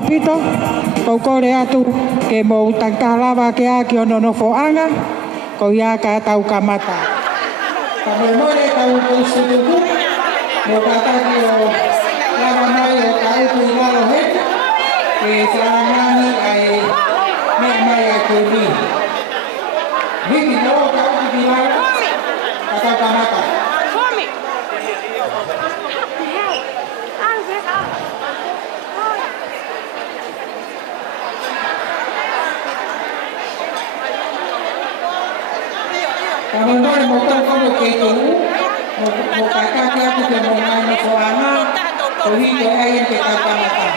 Pito, kore atu ke mo tangkalawa ke a ki ono no foanga, ko ia ka tau kamata. Ka mo le tau ko suku, mo kata ki o lava mai o tau ku ngalo he, ke sarangani ai me mai a ku ni. Viki no tau ki ngalo, ka tau kamata. Kami boleh motor kamu ke itu, mau kata aku ke mau soalnya, kami ayam kita kamata.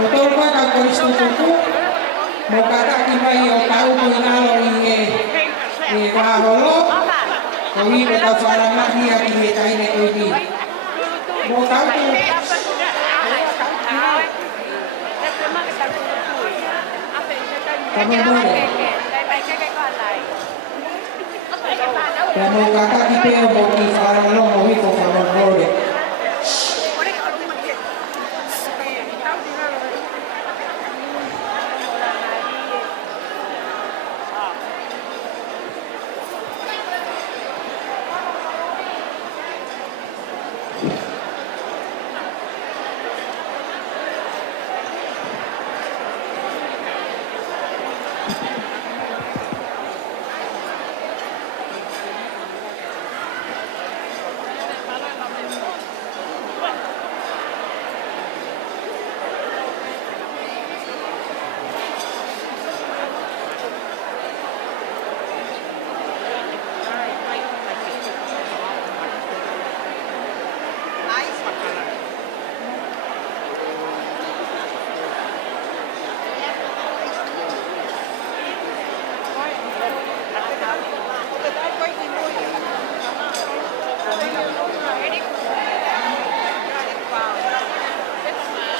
Motor kan aku istuku, mau kata kita yang tahu mengenal ini kaholo, kami kita soalnya dia kita ini. Mau tahu tu. Kami boleh. Dan mau kata kita mau di farang lo mau ikut farang boleh.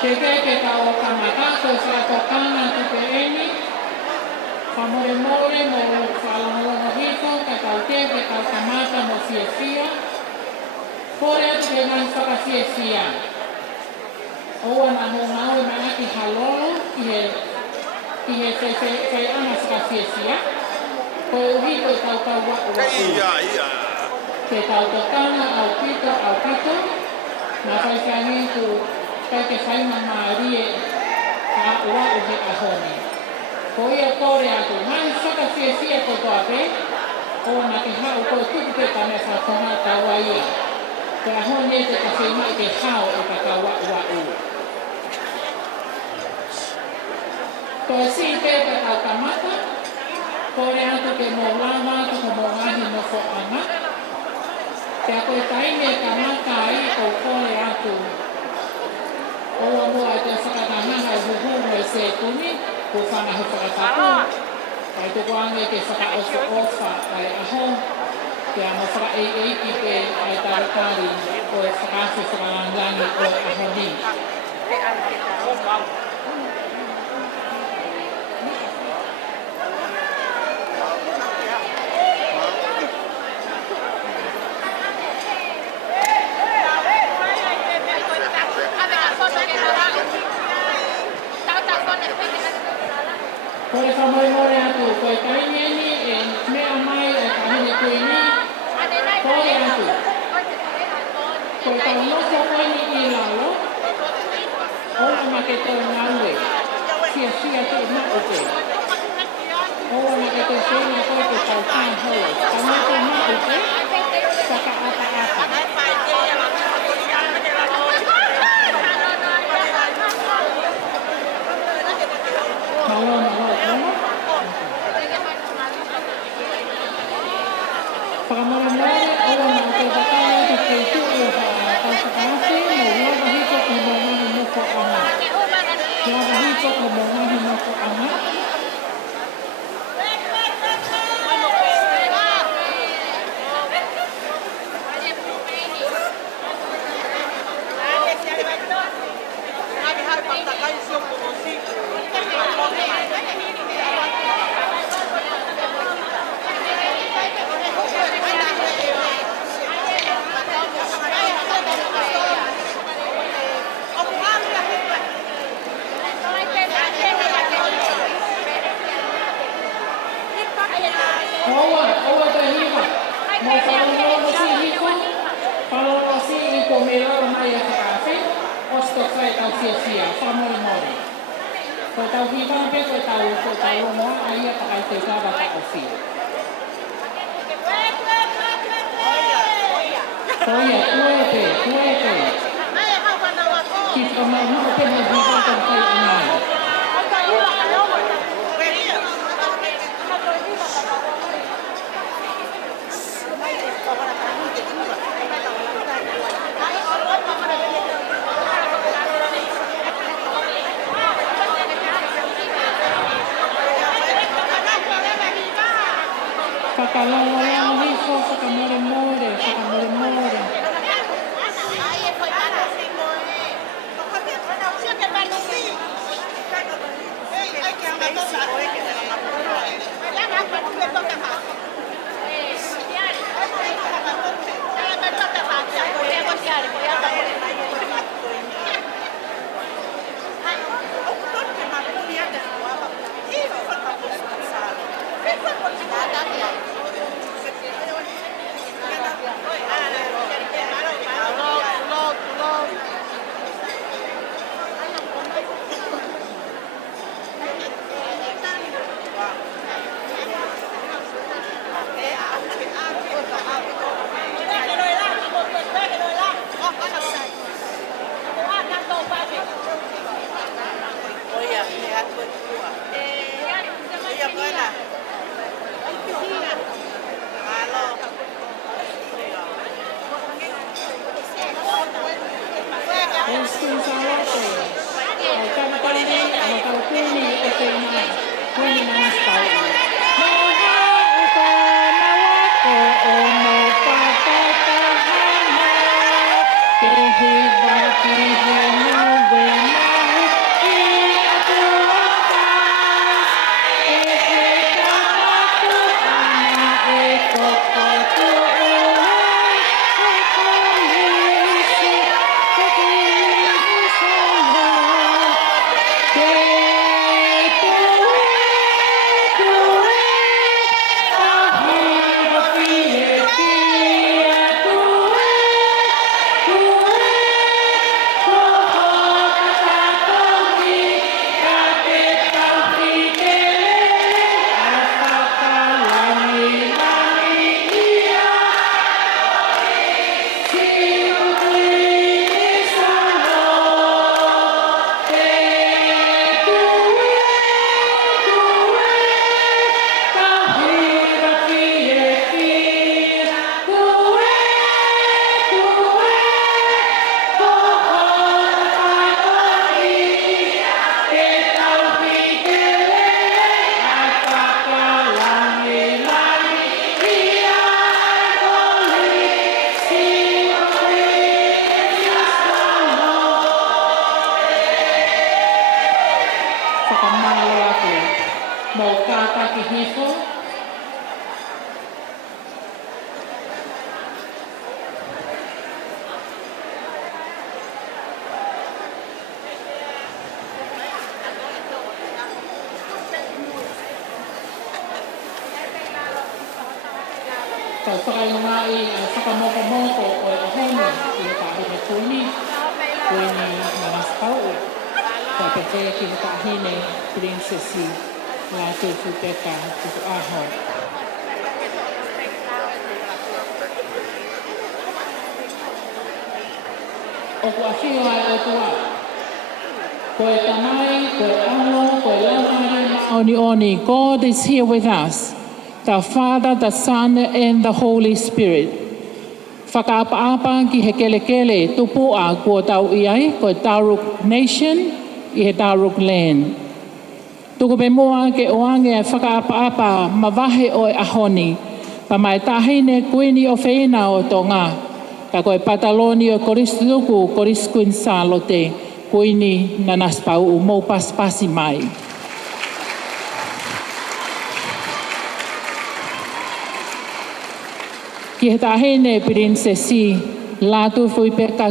Che kau kamata so sa tokana tu ini, kamore more mo falang lo hito ke kau kamata mo sia kore tu dengan Fakafiefia. Oan amo mau na ki halolo ki se ana Fakafiefia. Ko hito kau wa. Ke kau tokana au pito na fai tu kai ke whainga maarie ka wa'u he ahoni. Ko ia kore atu, mai Fakafiefia ko toa pe, o na ke hau ko Tuku'aho me whakonga taua ia. Te ahoni e te ka whaima i te hao e ka ka wa'u. Ko si pe ka tau kamata, kore atu ke mo lama atu ko moe ngaahi Fakafiefia. Te a koe taime ka mata ai o kore atu. Oa mua te whakatahanga i huhunga i se tumi, ko whanahu whakatapu. Kai tuku ange ke whakaofa ai aho, ke amo whakaeiki pe ai tarakari o e whakawhi whakalangangi o aho ni. Kore whamoe atu, koe kainieni e mea mai e kahine kui ni, kore atu. Koe tau noso koini i lalo, oa ma ke tau ngaue, sia te na upe. Oa ma ke tau whina koe te tau tāhoi, tamata na upe, saka ata. Malona. Whakamoremore, oa na te wakana te kei Pasakase, mo wahito ko moe ngaahi Fakafiefia. Wahito ko moe ngaahi Fakafiefia. Oa te hiwa. Mo whalongo si i ko me rara mai a Fakafiefia, osto kai tau Fiefia, whamoremore. Ko tau hiwa pe, ko tau rongoa, a ia pakai te kawa ka ofi. Koia, tuepe. Ki whamahuko te me hiwa te kai inai. Whakalalahi ko whakamoremore. whakamalo aku. Mo kata ki hifo. Kau whakaingai whakamoko o e hono i le tāhine kuini Nanasipau'u. Ka pete ki le tāhine princesi Lātūfuipeka Tukua'aho. O ku awhio ai o tua. Ko e tamai, ko e ano, ko e lamari oni. God is here with us. The Father, the Son, and the Holy Spirit. Whakaapa-apa ki he kele tupua kua tau iai, ko Tauruk Nation, i he Tauruk Land. Tuku pe moa ke oange e whakaapa-apa mawahe o e ahoni, pa mai tahine kuini o whina o tonga, ka koe pataloni o koristuku koriskuin Salote, kuini Nanasipau'u mou paspasi mai. Ki he tāhine princesi Lātūfuipeka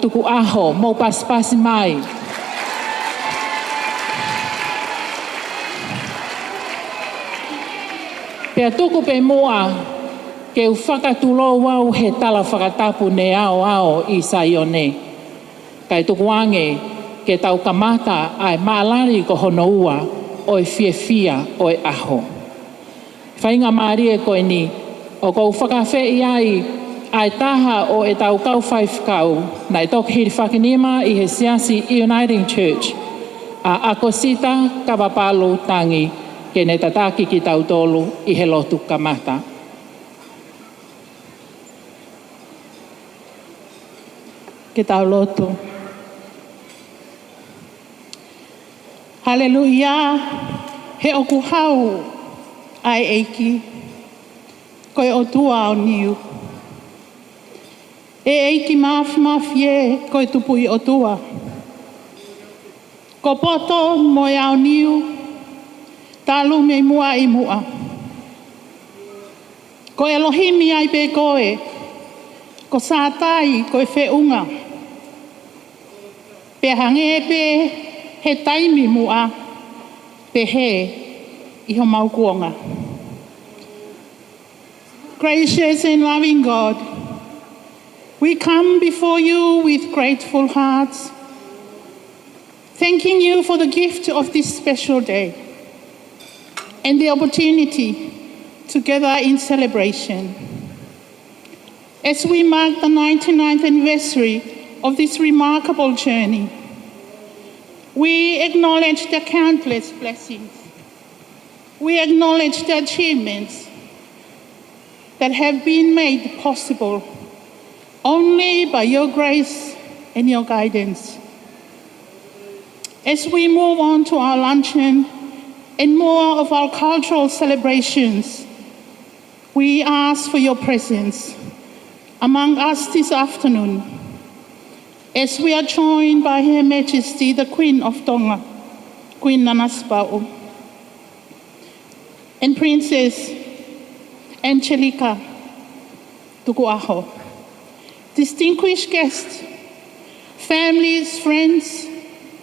Tuku'aho mou paspasi mai. Pea tuku pe moa ke u whakatulo wau he tala whakatapu ne ao i Saione. Kai tukuange ke tau kamata ai maalari ko Honourable o e fiefia o e aho. Whainga maari e koe ni o kou whakawhi ai ai taha o e tau kau whaifkau na i toki hiri whakinima i he siasi Uniting Church a akosita kawapalu tangi ke ne tataki ki tau tolu i he lotu kamata. Ke tau lotu. Hallelujah, he oku hau ai eiki. Koe o tua o niu. E eiki mafi e koe tupu i o tua. Ko poto mo e au niu, talu me mua i mua. Ko Elohimi ai pe koe, ko sātai koe whiunga. Pe hange pe he taimi mua, pe he i ho maukuonga. Gracious and loving God, we come before you with grateful hearts, thanking you for the gift of this special day and the opportunity to gather in celebration. As we mark the 99th anniversary of this remarkable journey, we acknowledge the countless blessings. We acknowledge the achievements that have been made possible only by your grace and your guidance. As we move on to our luncheon and more of our cultural celebrations, we ask for your presence among us this afternoon as we are joined by Her Majesty, the Queen of Tonga, Queen Nanasipau'u, and Princess Angelika Tukua'aho, distinguished guests, families, friends,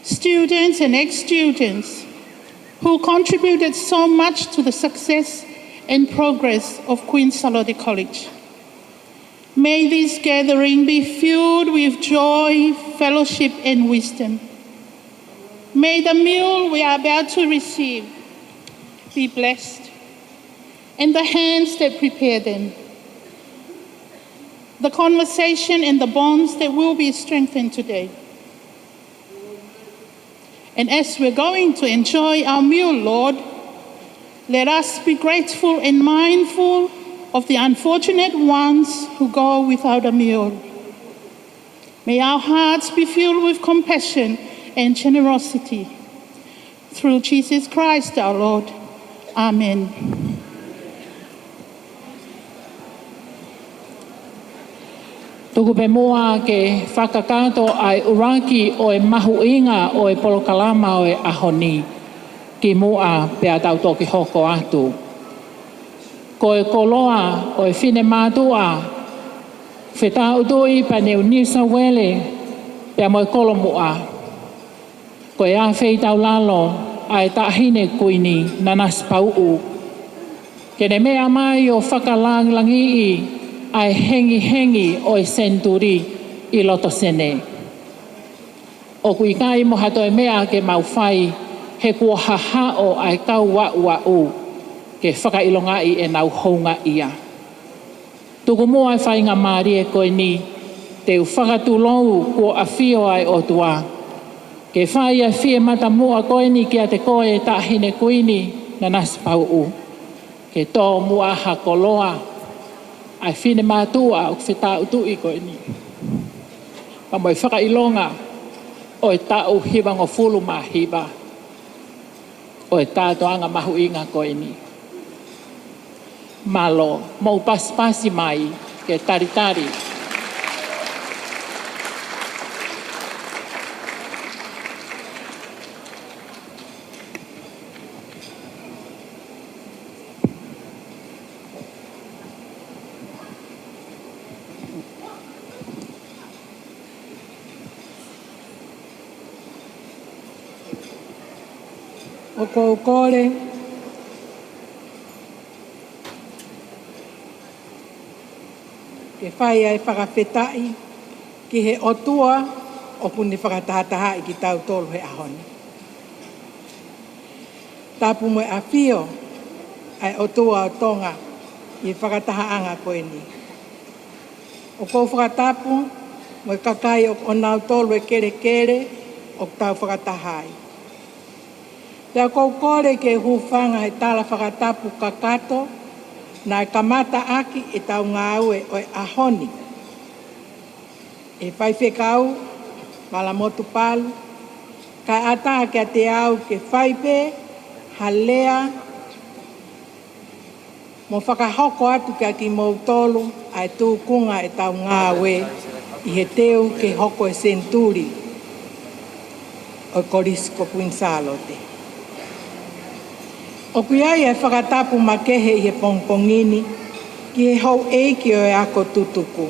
students and ex-students who contributed so much to the success and progress of Queen Salote College. May this gathering be filled with joy, fellowship and wisdom. May the meal we are about to receive be blessed, and the hands that prepare them, the conversation and the bonds that will be strengthened today. And as we're going to enjoy our meal, Lord, let us be grateful and mindful of the unfortunate ones who go without a meal. May our hearts be filled with compassion and generosity. Through Jesus Christ our Lord. Amen. Tuku pe moa ke whakakato ai uraki o e mahuinga o e polokalama o e ahoni. ki mua pe atau toki hoko atu. Ko e koloa o e fine mātua, whetā utui pa neu New South Wales pe mo e kolo mua. Ko e awhei tau lalo a e tahine kuini Nanasipau'u. Kene mea mai o whakalangi i a e hengi o e senturi i loto sene. O kui kai mo hato e mea ke mauwhai he kua hahao a e kau wa'u ke whakailonga i e nau hounga ia. Tuku mua e whainga maari e koe ni te u whakatulou kua awhio ai o tua. Ke whai a whie mata mua koe ni kia te koe e tahine kuini Nanasipau'u. Ke tō mua hakoloa ai whine mātua o whetā utu i koe ni. Pa moi whakailonga o e tau hiwang o fulu mā hiwa. O e tātoanga mahu inga koe ni. Malo, mau pasi mai ke taritari. O kou kore, ke whai ai whakawhetai, ki he otua, o kuni whakatahataha i ki tau tolu he ahoni. Tapu mo a whio, ai otua o tonga, i whakatahaanga koe ni. O kou whakatapu, mo i kakai o nau tolu e kere, o tau whakatahai. Te kou kore ke hufanga he tala whakatapu kakato, na kamata aki e tau ngāue o e ahoni. E whaifekau, Vala motu palu, kai ata ke te au ke whaipe, halea, mo whakahoko atu ke ki mautolu, ai tūkunga e tau ngāue, i he teu ke hoko e senturi, o korisiko puin Salote. O kuiai e whakatapu makehe i he pongpongini, ki he hou eiki o e ako tutuku.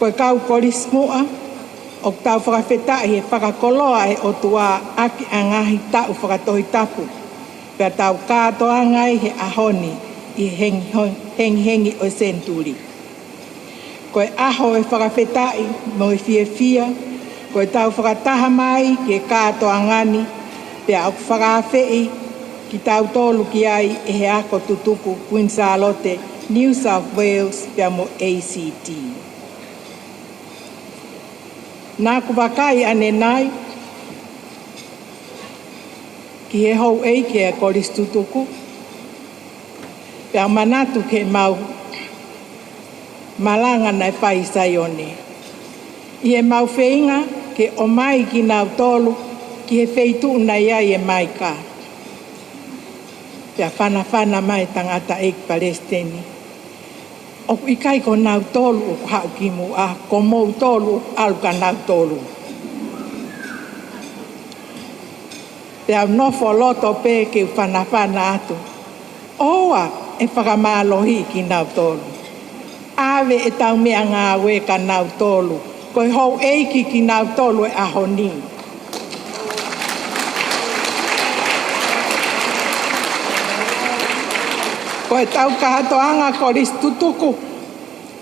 Koe kau korismua, o tau whakawhetai he whakakoloa e o tua aki angahi tau whakatohi tapu, pia tau kātoa ngai he ahoni i hengi o senturi. Koe aho e whakawhetai mo e fia, koe tau whakataha mai ke kātoa ngani, pia o whakawhei, ki tau tolu ki ai e he ako tutuku Queen Salote, New South Wales, pia mo ACT. Nā kuwakai ane nai, ki he hou eike e koris tutuku, pia manatu ke mau malanga nai whai saione. I he mau wheinga ke o mai ki nau tolu, ki he wheitu nai ai e mai ka. Pia whana mai tangata ek Palestini. O ikai ko nau tolu o hau ki mu a, ko mou tolu alu ka nau tolu. Pia nofo loto pe ke whana atu. Oa e whakamālohi ki nau tolu. Awe e tau mea ngā we ka nau tolu. Ko hou eiki ki nau tolu e ahoni. Ko e tau kahatoanga koris tutuku,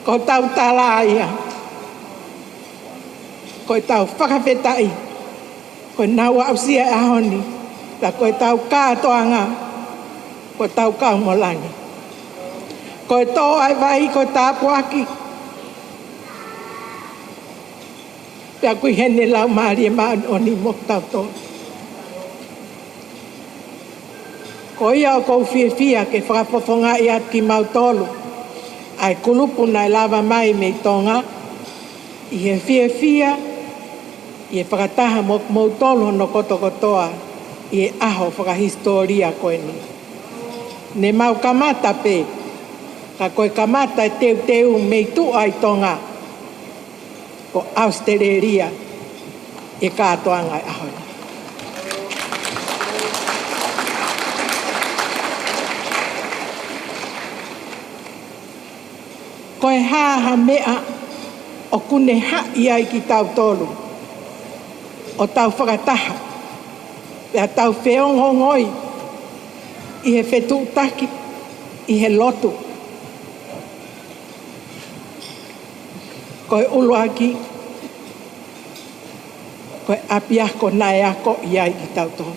ko tau talaia. Ko e tau whakawhetai, ko nau ausia ahoni, ta ko e tau kahatoanga, ko tau kaumolangi. Ko e tō ai vai ko tāpuaki. Pia kui hene lau maari e maan oni mok tau tō. Ko ia o kou fia ke whakapofonga i at ki mautolu. Ai kulupu nai lava mai me tonga. I he fia, i he whakataha mautolu no kotokotoa. I he aho whakahistoria koe ni. Ne mau kamata pe. Ka koe kamata e teu mei tu ai tonga. Ko austereria e kātoanga e aho. Koe haha mea o kune ha'i ai ki tau tolu. O tau whakataha. Pea tau whiongongoi. I he whetu taki. I he lotu. Koe ulu aki. Koe api ako nai ako i ai ki tau tolu.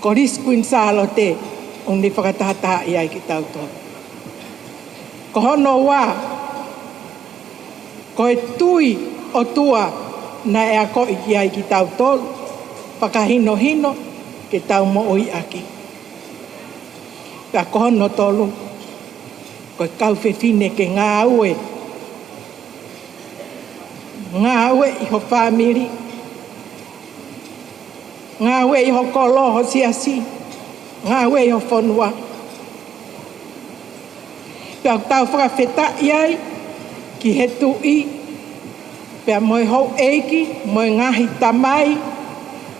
Ko riskuin Salote. O ni whakataha i ai ki tau tolu. Ko hono wā, ko e tui o tua na e a ko i ai ki tau tolu, whakahino hino ke tau mo oi aki. Pea ko hono tolu, ko e kau whewhine ke ngā ue. Ngā ue i ho whamiri, ngā ue i ho kolo ho siasi, ngā ue i ho whanua. Pea tau whakawheta iai ki he tui. Pea moe hou eiki, moe ngaahi tamai,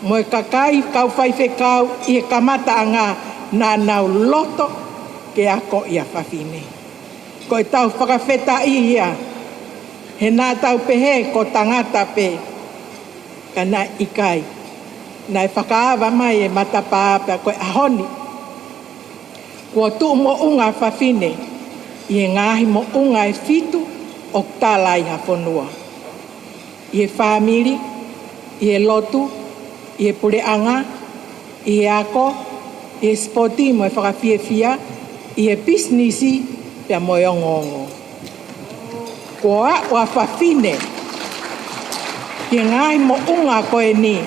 moe kakai, kau whaiwhekau i he kamata a ngā nā nau loto ke ako i a whawhine. Ko e tau whakawheta ia, he nā tau pehe ko tangata pe, ka nā ikai. Nā e whakaawa mai e matapaa pea koe ahoni. Kua tu mo unga whawhine, i e ngāhi mo unga e fitu o tālai ha whanua. I e whāmiri, i e lotu, i e pureanga, i e ako, i e spoti mo e Fakafiefia, i e businessi pia mo e ongongo. Ko a o a whawhine, ki ngāhi mo unga koe ni,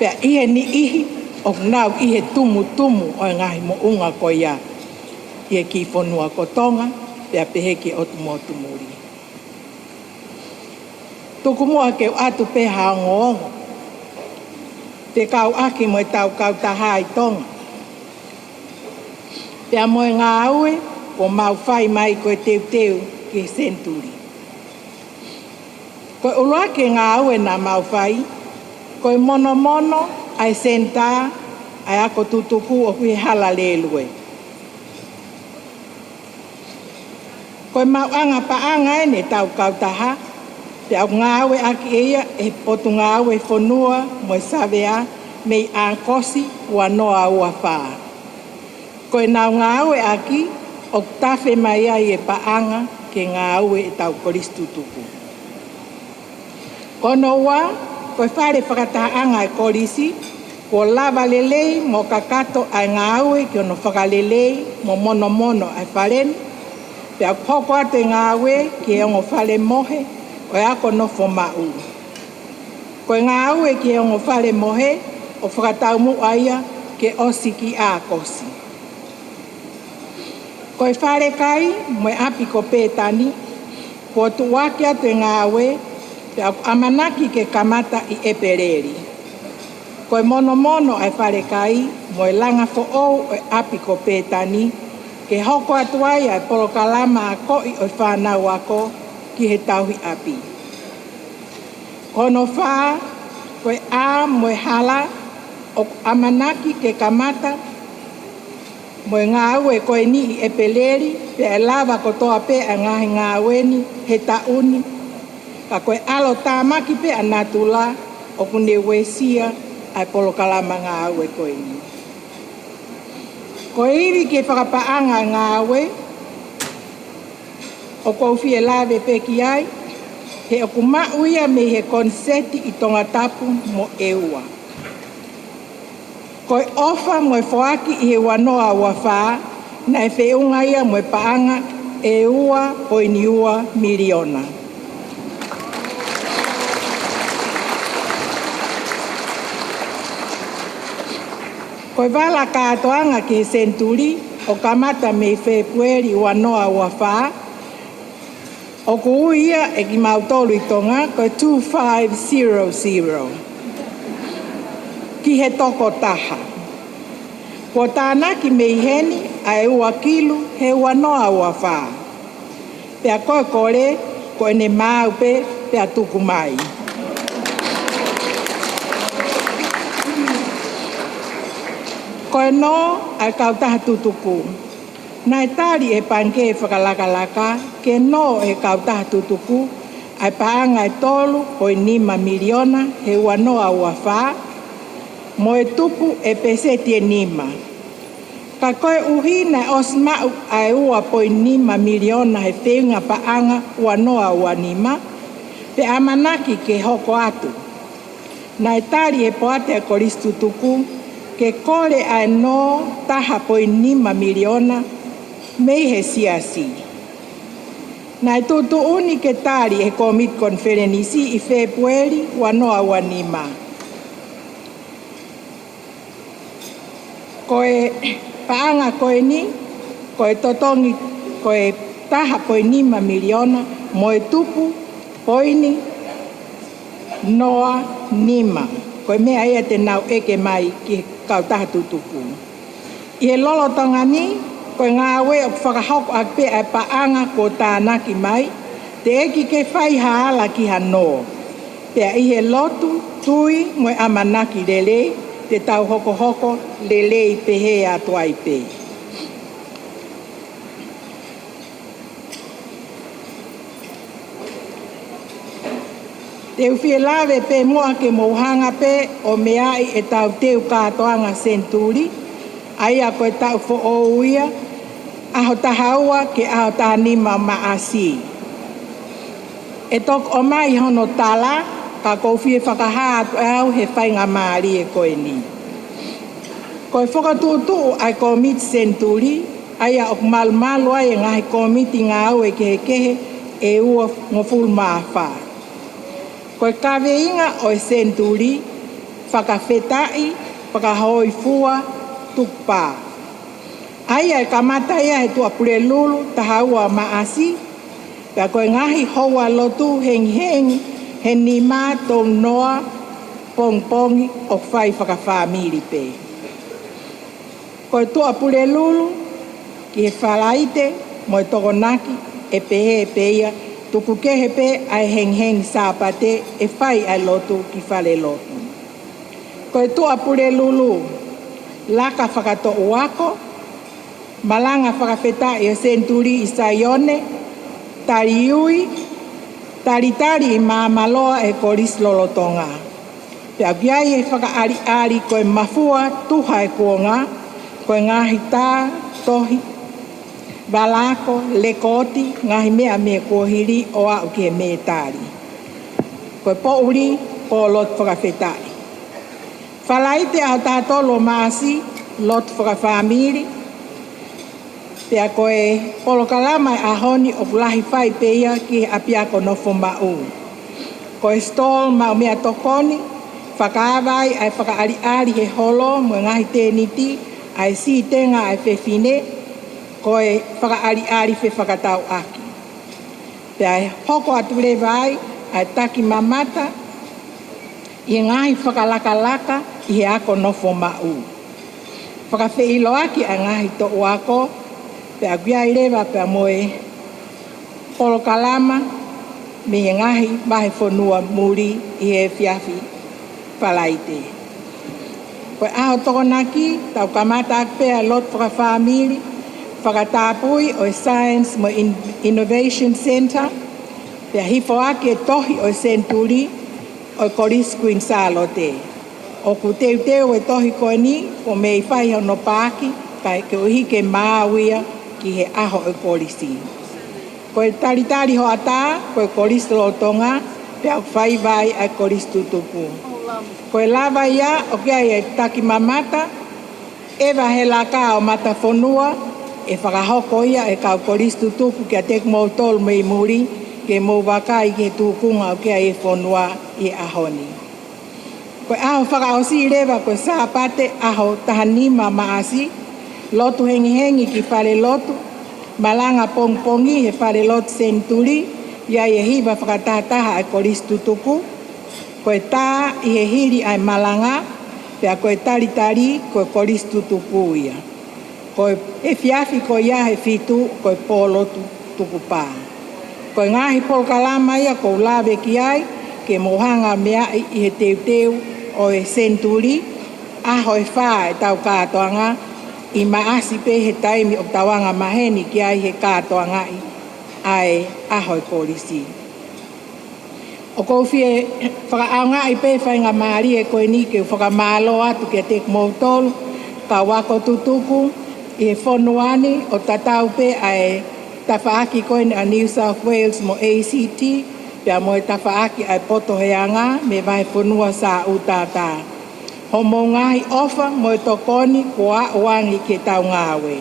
pia i he ni ihi o nau i he tumu o e ngāhi mo unga koe ia. I e ki whanua kotonga, pia pehe ki o tumotu muri. Tuku mua ke atu peha ngongo. Te kau aki mo e tau kau taha i tonga. Pia mo e ngā aue, ko mau whai mai ko e teu ki Senituli. Ko ulua ke ngā aue na mau whai, ko e mono ai senta, ai ako tutuku o kui Halaevalu. Koe mauanga paanga e ne tau kautaha, te au ngāwe aki eia e potu ngāwe whanua mo e savea mei ākosi ua noa ua whaa. Koe nau ngāwe aki o tawhe mai ai e paanga ke ngāwe e tau koristu tuku. Kono wā, koe whare whakataanga e korisi, ko lava lelei mo kakato ai ngāwe ki ono whakalelei mo mono ai wharen, pea koko ate ngāwe ki e ongo whale mohe o e ako nofo mau. Koe ngāwe ki e ongo whale mohe o whakatau mu aia ke osi ki ākosi. Koe whare kai mo e api ko pētani, ko tuwaki ate ngāwe pea amanaki ke kamata i epereri. Koe mono ai whare kai mo e langa fo o e api ko pētani, ke hoko atuai ai polokalama a koi o whanau ako ki he tauhi api. Kono whaa, koe a moe hala o amanaki ke kamata, moe ngāwe koe ni i epeleri, pe e lava ko toa pe a ngahi ngāweni he tauni, ka koe alo tāmaki pe a natula o kune wesia ai polokalama ngāwe koe ni. Ko iri ke whakapaanga ngāwe, o kou fie lawe peki ai, he o kumauia me he konseti i tonga tapu mo eua. Koe ofa mo e whoaki i he wanoa ua whaa, na e whiunga ia mo e paanga eua poiniua miliona. Koe vala kātoanga ki Senituli, o kamata me Februari ua noa ua whaa, o kuuia e ki mautolu i tonga, koe 2500. Ki he toko taha. Ko tānaki me iheni, a e ua kilu, he ua noa ua whaa. Pea koe kore, koe ne māupe, pea tuku mai. Koe no, ai kautaha tutuku. Nai tari e panke whakalaka ke no e kautaha tutuku ai paanga e tolu hoi 5 miliona he wanoa ua wha mo e tupu e peseti e 5. Ka koe uhi na osmau ai ua poi 5 miliona he whiunga paanga wanoa ua 5 pe amanaki ke hoko atu. Nai tari e poate a koris tutuku ke kore ai no taha poi 5 miliona mei he siasi. Nai tutu uni ke tari e komit konferenisi I Februari wanoa ua 5. Koe paanga koe ni, koe totongi, koe taha poi 5 miliona, mo e tupu, poini, noa, 5. Koe mea ia te nau eke mai ki kautaha tutupu. I he lolo tonga ni, koe ngā we o whakahoko a pe ai paanga ko tānaki mai, te eki ke whai haala ki hano. Pea I he lotu, tui, mo e amanaki lele, te tau hoko hoko, lele I pehe a tuai pe. Te uwhie lawe pe moa ke mouhanga pe o meai e tau teu kātoanga Senituli, ai a koe tau fo o uia, aho tahaua ke aho tahanima maasi. E tok o mai hono tala, ka kou whie whakahātu au he whainga maari e koe ni. Koe whakatūtu ai komiti Senituli, ai a ok malu ai e ngahi komiti ngā au e kehe e ua ngofulu maawha. Koe kawe inga o e Senituli, whakawhetai, whakahoi fua, tukpa. Ai ai kamata ia he tua pure lulu tahaua maasi, pia koe ngahi hoa lotu hengi he ni mā tō noa pongpongi o whai whakawhamiri pe. Koe tua pure lulu ki he whalaite mo e tokonaki e pehe e peia tuku kehe pe ai hengi sāpate e whai ai lotu ki whale lotu. Koe tua pure lulu laka whakato uako, malanga whakawheta e o Senituli I Saione, tari iui, tari I māmaloa e koris lolotonga. Pea giai e whakaari koe mafua tuha e kuonga, koe ngahi tā, tohi, balako, lekoti, ngahi mea me kuohiri o au ki he me tari. Koe pouri, po lot whakawhetai. Whalaite au tātolo maasi, lot whakawhamiri, pea koe polokalama e ahoni o kulahi whai peia ki apiako nofo mau. Koe stall mau mea tokoni, whakaawai ai whakaari he holo mo ngahi tēniti, ai si tenga ai whewhine, koe whakaari whe whakatau aki. Pea hoko atu le vai, ai taki mamata, I ngahi whakalaka I he ako nofo mau. Whakawheilo aki ai ngahi to uako, pea guia I lewa pea moe polokalama, me he ngahi mahe whanua muri I he whiawhi whalaite. Koe aho tokonaki, tau kamata ak pea lot whakawhamiri, whakatāpui o Science mo Innovation Center, pea hifo aki e tohi o Senituli, o koris kuin Salote. O ku teu e tohi koe ni, o mei whai hono pāki, kai ke uhi ke māuia ki he aho e korisi. Koe tari ho'ata, koe koris lotonga, pea whai vai ai koris tutupu. Koe lava ia, o kia e taki mamata, ewa he laka o mata whonua, e whakahoko ia e kau koris tutupu kia tek mou tolu mei muri, ke mou wakai ke tūkunga o kia e whonua I ahoni. Koe aho whakaosi rewa koe sāpate aho tahanima maasi, lotu hengi ki whare lotu, malanga pongpongi he whare lotu Senituli, ia e hiwa whakatataha ai koris tutuku, koe tā I he hiri ai malanga, pea koe tari koe koris tutuku ia. Koe e whiawhi koe ia he whitu koe pōlotu tukupā. Koe ngahi polokalama ia kou lawe ki ai, ke mohanga mea I he teu o e Senituli, aho e wha e tau kātoanga, I maasi pe he taimi o tawanga maheni ki ai he kātoa ngai ai ahoi polisi. O kou fie whakaau ngai pe whainga maari e koe ni ke whakamālo atu ke tek mautolu ka wako tutuku i he whonuani o tatau pe ai tawhaaki koe ni a New South Wales mo ACT pia mo e tawhaaki ai poto heanga me vai whunua sa utata. Ho moe ngaahi ofa mo e tokoni kua oangi ke tau ngāwe.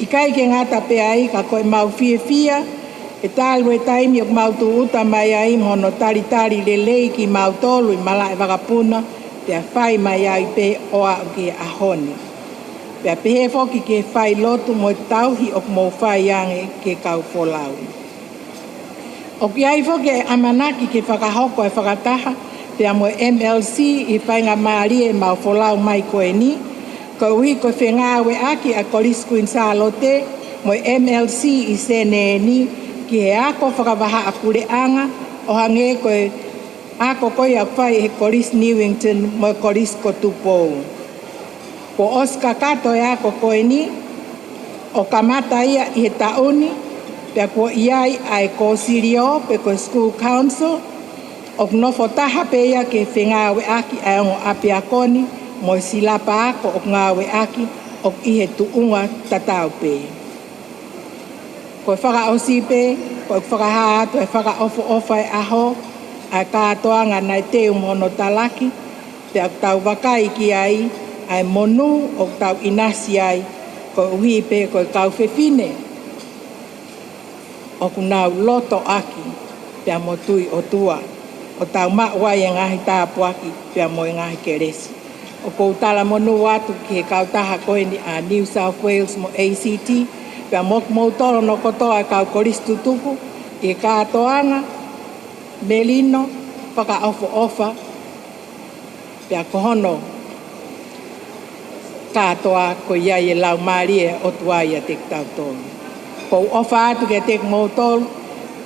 I kai ke ngata pe ai ka koe mau fie e tālu e taimi o mau tu uta mai ai mono tari lelei ki mau tolu i mala e wakapuna pia whai mai ai pe oa o ke ahoni. Pia pehe foki ke whai lotu mo e tauhi o mo whai ange ke kau wholau. O ki ai foki e amanaki ke whakahoko e whakataha pia mo MLC i whainga maari e mau wholau mai koe ni, ko ui ko whengawe aki a korisku in Salote mo MLC i sene ni ki he ako whakawaha a kureanga o hange koe ako koe a whai he koris Newington mo koris ko tupou. Ko oska kato e ako koe ni o kamata ia i he tauni pia ko iai ai ko sirio pe ko school council o nofo taha pe ia ke whengawe aki ai ongo api akoni mo silapa ako o ngawe aki o i he tuunga tatau pe. Ko whakaosi pe, ko whakahātu e whakaofo e aho ai kātoanga nai teo mono talaki te tau wakai ki ai ai monu o tau inasi ai ko uhi pe ko kau whewhine o kunau loto aki te motui o tua o tau mawai e ngahi tāpuaki te mo e ngahi keresi. O kou tala monu watu ki he kautaha koe ni a New South Wales mo ACT pia mok mautoro no kotoa kau koristu tuku i kātoanga, melino, whakaofo ofa, pia kohono kātoa ko iai e lau maari e o tuai a tek tau tolu. Kou ofa atu ke tek mautoro,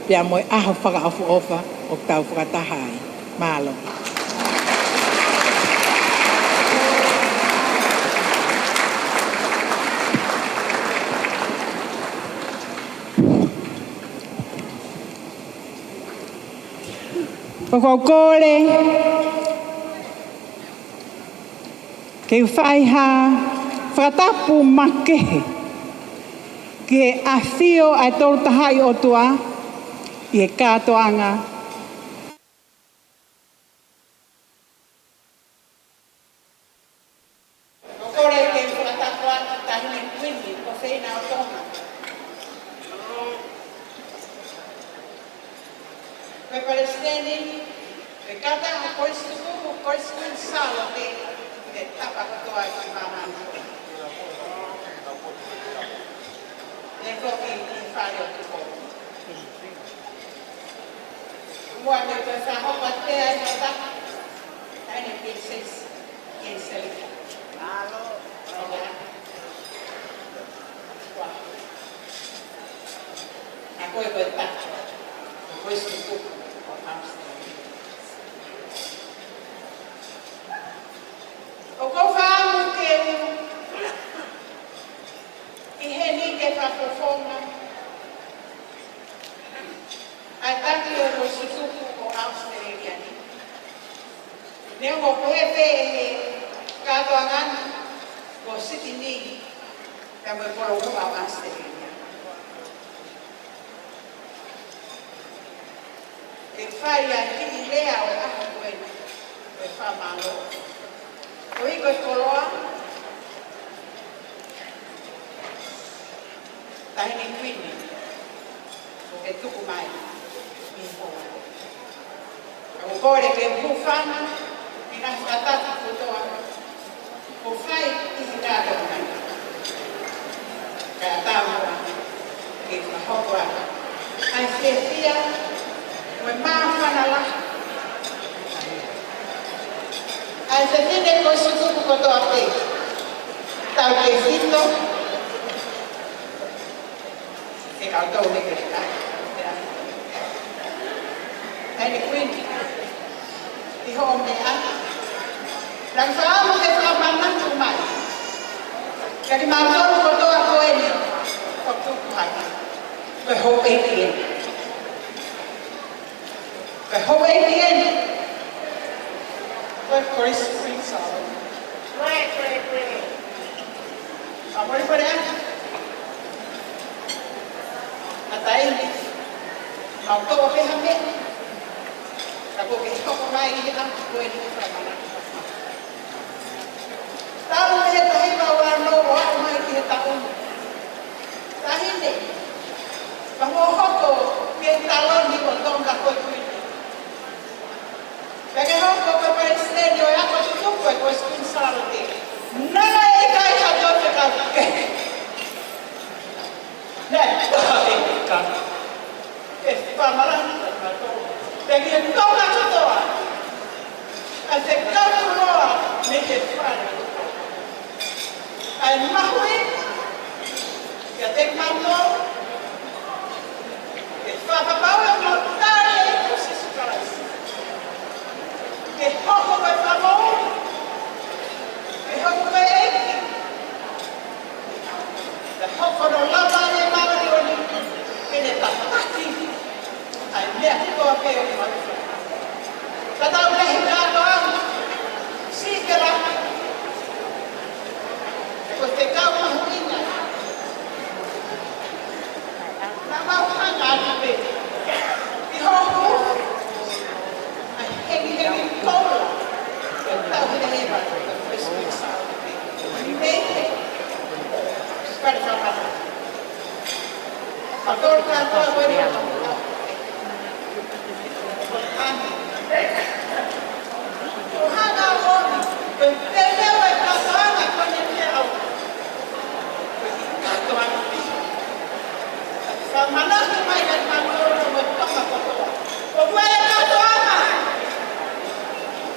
pia mo e aho whakaofo ofa o tau whakatahai. Mālo. Kokokore, ke whaiha whakatapu makehe, ke awhio ai tolu tahai o tua, i he kātoanga. Kokore ke whakatapu atu tahine kwini o whaina o tonga. Koe Palestini, koe kata o koistuku in Salote, te tapa katoa ki mamana. Ne koki i whare o tuko. Mua me koe whahopa te ai no taka, taine princess ki Angelika. Alo. Oga. A koe koe taka, o koistuku. O ko whaamu ke i he ni ke whakofonga ai taki o ko sutuku o Australia ni. Neo ko kohepe e kātoa ngana ko Sydney ka mo koro o Australia. Ke whai a kini lea o aho koena koe whamalo. Ko i koe koloa, tahini kwini, ko ke tuku mai, i hoa. Ko kore ke pūwhana, i nga whakatata kutoa, ko whai i hi kātou mai. Kaya tāmua, ke whahokua, ai whiawhia, koe māwhana laha. Ai se tine ko sutuku kotoa pe, tau ke whito, e kau tau neke re kai. Ai ni kwini, i ho me ana. Lang whaamo ke whamanatu mai, Kaki mātou kotoa koe ni, o Tuku'aho. Koe hou eiti eni. Koe hou eiti eni. Koe kore spring Salote. Koe. Amori kore ati. Ata eni. Mātou a peha me. Kako ke hoko mai i ati koe ni whamana. Tāu me he tahi maua no o au mai ki he taunu. Tahine. Ka mō hoko ki he taloni o tonga koe kuiti. Peke hoko koe Majesty o ako tuku e koe spring Salote. Nana e kai hatoe te kauke. Nē, taha e te kaka. E whamarani ka katoa. Peke he tonga katoa. A te kauru roa me he whare. Ai mahui, ia te mamau, e whakapau e mau tāre e kusisu karasi. E hoko koe whamau, e hoko koe eki. E hoko no lava e mawari o ni, e ne tapati, ai mea hikoa pe o mai. Tatau lehi kāto au, sikera, ko te kau mahu ina. Nā mau hanga atu pe. I hoku. Ai hengi koula. E tau Halaevalu. E spring Salote. I mei. Kare whakana. Whakoro kātoa weri o tau. O hanga o oni. Ko te leo e kātoanga kone te au. Manaki mai ka tāmoro mo tonga kotoa. O koe e katoanga.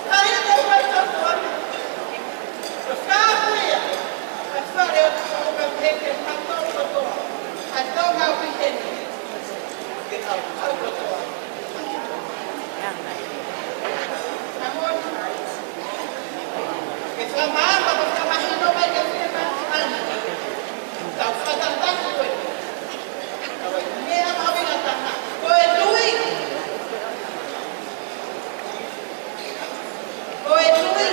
Tahi te koe katoanga. O kāpuia. A whare o tōka peke tātoro kotoa. A tonga o piteni. Ke au kotoa. Amor. Ke whamaama ko whamahino mai ka whina ani. Tau whatataki koe. Mea mawina tanga. Koe tui. Koe tui.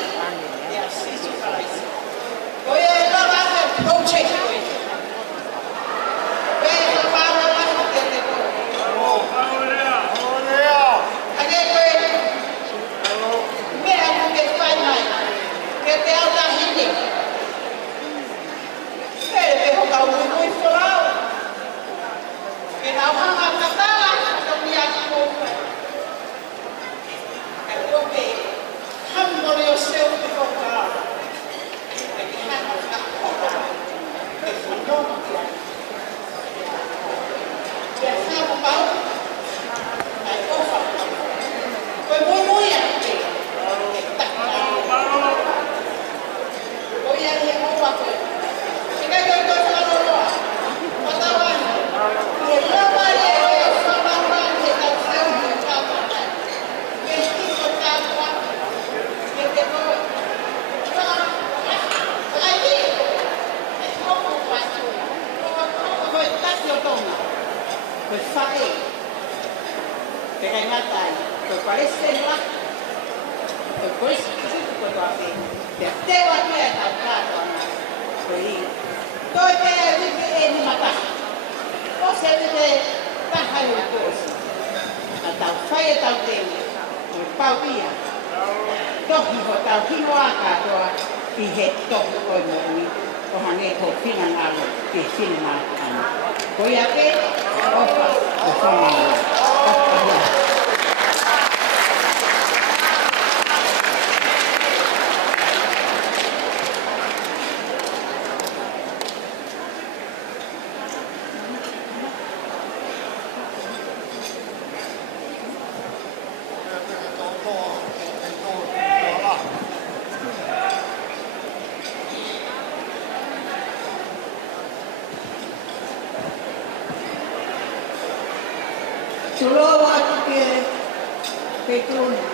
Ea sisu karaisi. Koe e lava e project koe. Koe e whapana mahi te te koe. Ake koe. Mea kuke whainai. Ke te au tahine. Koe e peho kau mui wholau. Ke nau hanga katala, ka mia ki kōwhai. Ka kope, hamore o seu te whakara. Ka ki hana ka kōwhara. Ke whanoma ki ai. Ke hana pau, ai kōwha. Koe mui a te, ke takara. Koe ia he hoa koe. Ke kai koe koe whanoroa. Matawani. Ke lama e o whamamani e tau whauni o tāpanai. Ke hiko tāpua. Ke te koe. Ai ni. E hoko watu. Hoko koe taki o tonga. Koe whae. Ke kai matai. Koe parese la. Koe koe siku koe wape. Te tewa kia tau kātoa. Koe i. Toi te e vipe e ni mataha. O se te tahai o kōsi. A tau whai e tau tēne. O pau ia. Tohi ho tau hino a kātoa i he tohi koe mōni. O hange ko whina ngalo ke whina ngalo ana. Koe a ke, opa o whamanga. Opa ia. Tuloa atu ke petrona.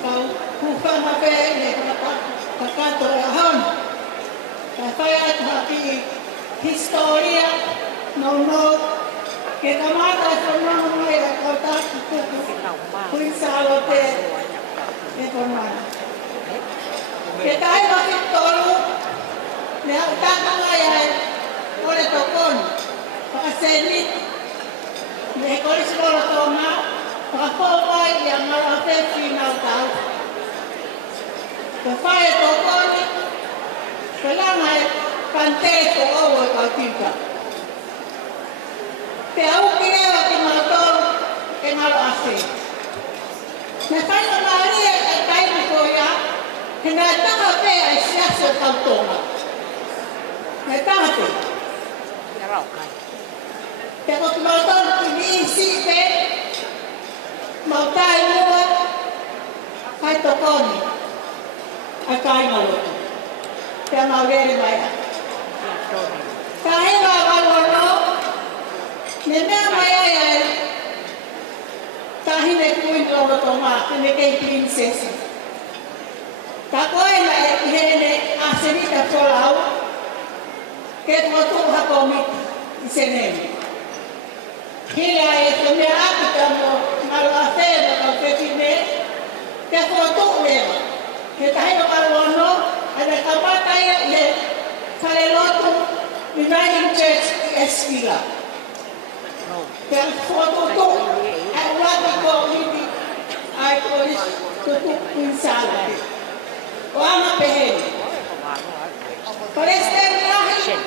Kau hufanga pe ne kakato e hana. Kaya at happy historia no que kamata sa mga mga kautas kuin Salote ito man. Que tayo bakit tolo na utaka ngayon kore tokon pakasenit na kore siguro toma pakapaway yang marapet final tao. Kaya tokon kailangan pantay ko o kautika. Kaya ako kinawa kimator kay malawasi. Nasaan ang Maria at tayo ni Kuya, hinatakape ay siya sa kautunga. Natakape. Kaya kung kimator, iniisipin, mautay mo kahit tokon at kahit maluto. Kaya mawari maya. Kahit mawari Nena maya tahi na kuin lolo toma kene kay prinsesa. Takoy na ihene asenita polau ket motu hakomit isenemi. Hila e mea akita mo malo afero ka petine ket motu leva. Ket tahi no karono ada kapata ye Salote United Church QSC. Dan foto tu, awak ikut ini, I tulis tutup Salote. Orang apa ini? Palestin lahir,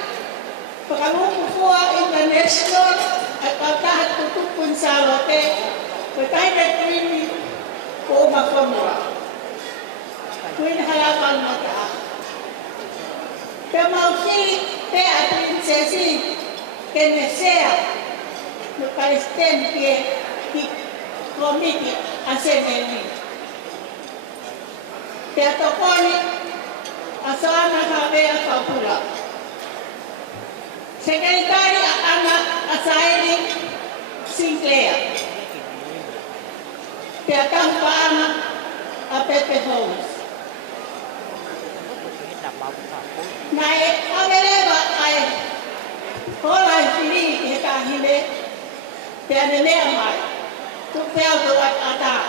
pengalung kuah international, atau tahat tutup Salote, bertanya ini, kau macam mana? Kuin Halaevalu mata. Kemau kiri, prinsesi, kenesea. Palestin que komiti aseneni. Te tokoni asana habea kapula. Sekretari anak asaini Sinclair. Te tampa anak apepe Holmes. Naik ameleva ay holai fili kita hile. Tiada neamai, tu pel Tuku'aho.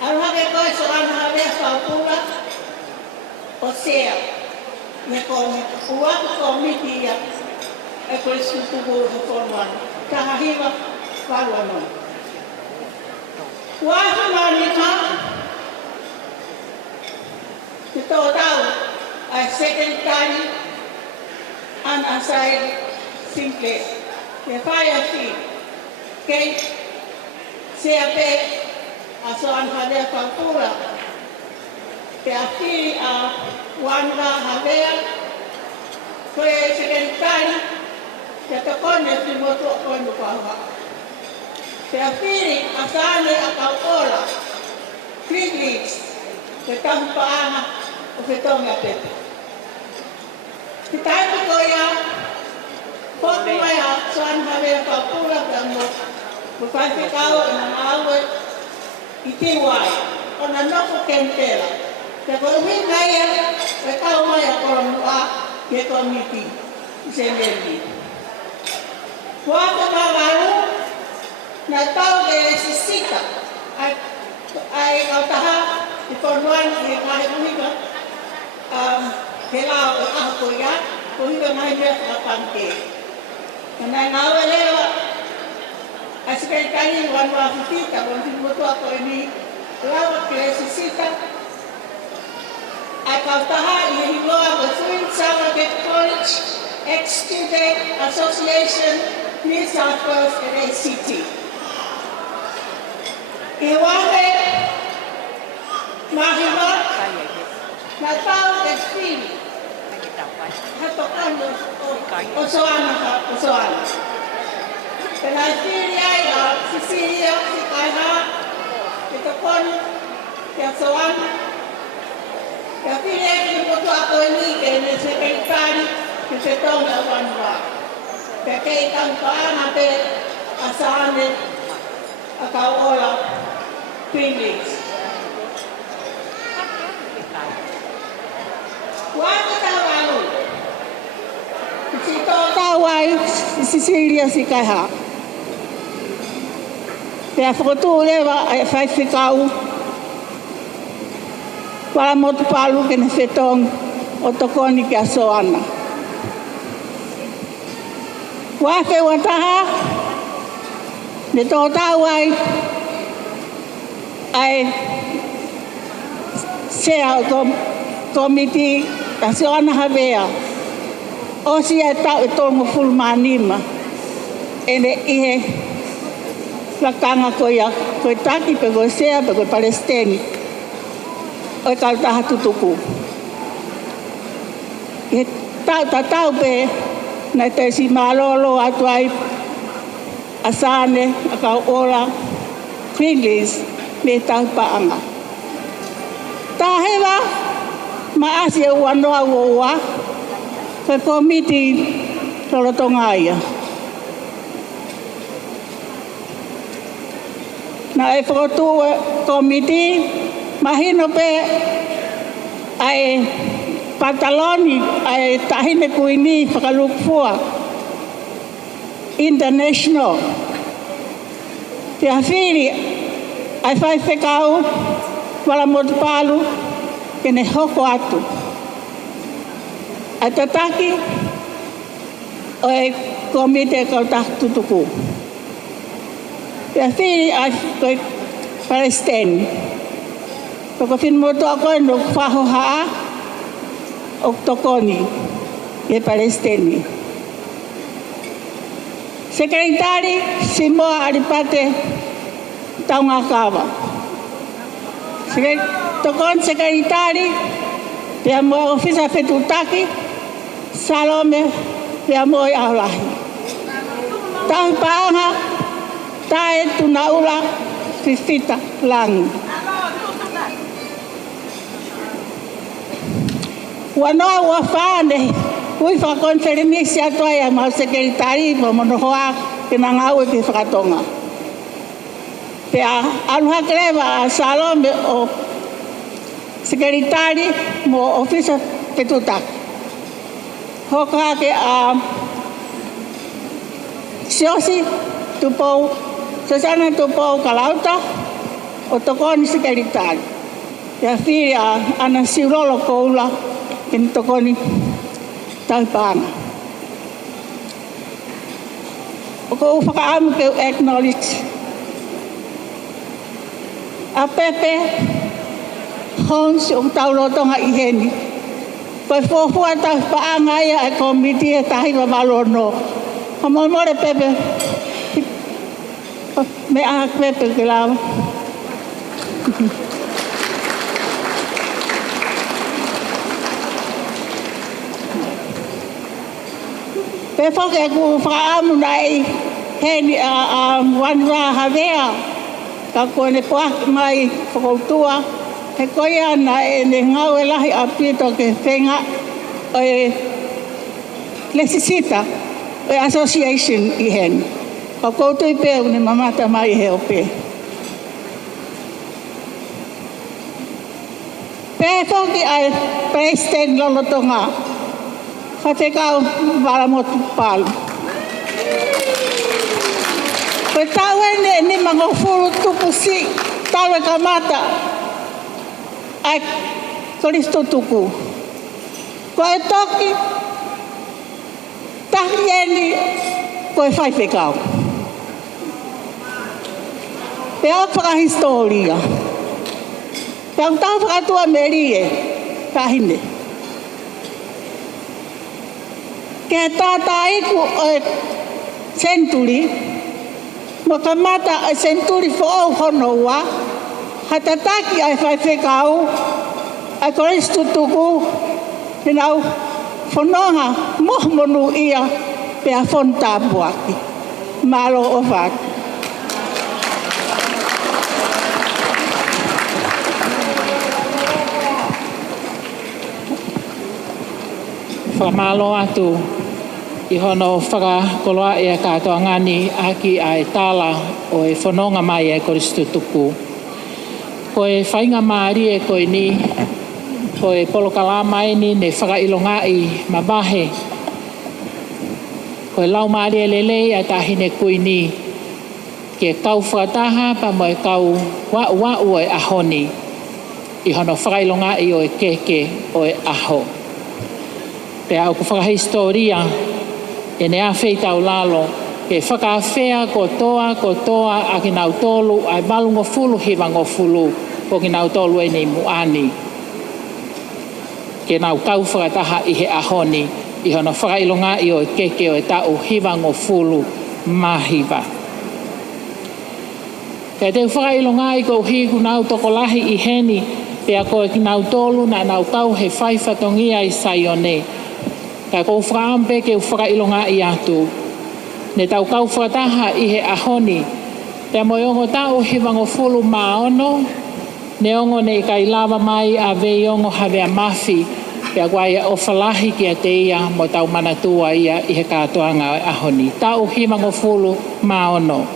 Alhasil kau seorang habis kau pula, osea, komiti yang Exstudents reforman, Halaevalu Valuano. Waktu mana kita tahu, sekretari anak saya Sinclair, saya kay CAP asoan hade faktura ke afiri wanda hade kwe sekretari ke tokone simoto kondo kwa ke afiri asane akaola privilege ke tampana ofetonga pepe kita ko ya foto ya soan hade faktura kamo Bukannya kau yang awet itu wai, orang nak kentela. Tapi ini kaya, kau maya orang tua dia komiti sendiri. Waktu baru, nak tahu dari sisika, ay kau tahu di peruan di mana ini kan, helau aku ya, aku itu hanya sepanti. Karena awal lewat. Sekali wan wafita wan timoto ako ini lawat klasisita atau taha ini loa between Salote College Exstudents Association New South Wales and ACT. Iwahe mahimah natau desfile hatokan osoana. Penasiria ya Sisilia, Sikaiha, kita pun yang soal, tapi yang itu aku ini kena sekretari kita tahu nak apa. Pakai tanpa nanti asalnya atau orang privilege. Waktu tahun lalu. ai Sicilia si kai ha. Pea whakatū rewa ai whaiwhikau. Wala motu palu ke ne whetong o tokoni ki a soana. Wake wataha, ne tō tau ai sea o komiti a soana hawea. O si e tau e tongo fulmanima. Ene ihe lakanga koe taki pe koe sea pe koe palestini. Oi kautaha tutuku. E tau pe na te si malolo atu ai asane, a kau ora, Cleanlist, me tau paanga. Tā hewa, ma asi e uanoa uoa, ka komiti tolotonga ia. Na e whakatū komiti, mahino pe ai pataloni ai tahine kuini whakalukfua international. Te hawhiri ai whaiwhekau wala motu palu kene hoko atu. Ai tataki o e komite kautah tutuku. Te hawhiri ai koe Palestine. Toko fin moto ako no whaho haa o tokoni e Palestini. Sekretari Simoa Aripate taunga kawa. Tokon sekretari pia mo ofisa fetutaki Salome pia mo aulahi. Tahu paanga tae tunaula fifita langi. Wanoa ua whāne, ui whakonferenisi atua ia mau sekretari mo monohoa ke na ngau e ke whakatonga. Pea aluha krewa a Salome o sekretari mo ofisa petutaki. Hoka ke a Siosi tupou, Susana tupou kalauta o tokoni sekretari. Pea whiri a ana siurolo koula kini tokoni taupanga. O ko whakaamu ke acknowledge. A Pepe Hons o taulotonga i heni. Koe fōfua taupanga ia e komiti e tahiwa malono. Hamomore Pepe. Me aha Pepe ke lawa. Pe foke ku whaamu nai heni a wanwa hawea ka kone poaki mai whakautua he koe ana e ne ngau e lahi a pito ke whenga e lesisita e association i heni ka koutu i pēu ne mamata mai he o pē. Pe foke ai president lolotonga whawhekau wala motu palu. Koe tau ene ni mango furu tupu si tau e kamata ai koristo tuku. Koe toki tahi eni koe whaiwhekau. Pe au whakahistoria. Pe au tau whakatua merie tahine. Ke tata iku o Senituli, mo kamata o Senituli fo o honoua, hatataki ai whaiwhekau, ai koristu tuku, hinau whanonga mohmonu ia pe a whontapuaki, malo o whaki. Whamalo atu i hono whakakoloa e a katoa ngani aki ai tala o e whanonga mai e koristu tuku. Ko e whainga maari e koe ni, ko e polokalama e ni ne whakailongai mabahe. Koe lau maari e lelei a tahine kuini. Ke kau whakataha pa mo e kau wa'u e ahoni. I hono whakailonga i o e keke o e aho. Pea au ku whakahistoria e ne awhei tau lalo ke whakaawhea ko toa a ki nau tolu ai valungo fulu hiwa ngo fulu ko ki nau tolu e ni muani. Ke nau kau whakataha i he ahoni i hono whakailonga i o e keke o e tau hiwa ngo fulu mahiwa. Kei te whakailonga i ko hiku nau tokolahi i heni pea ko ki nau tolu na nau kau he whaifatongia i Saione. Kai kou whakaampe ke whakailonga i atu. Ne tau kau whakataha i he ahoni. Te moi ongo tau hiwango fulu maono. Ne ongo ne kai lava mai a vei ongo havea mafi. Pea guai o whalahi ki a te ia mo tau manatua ia i he kātoanga o ahoni. Tau hiwango fulu maono.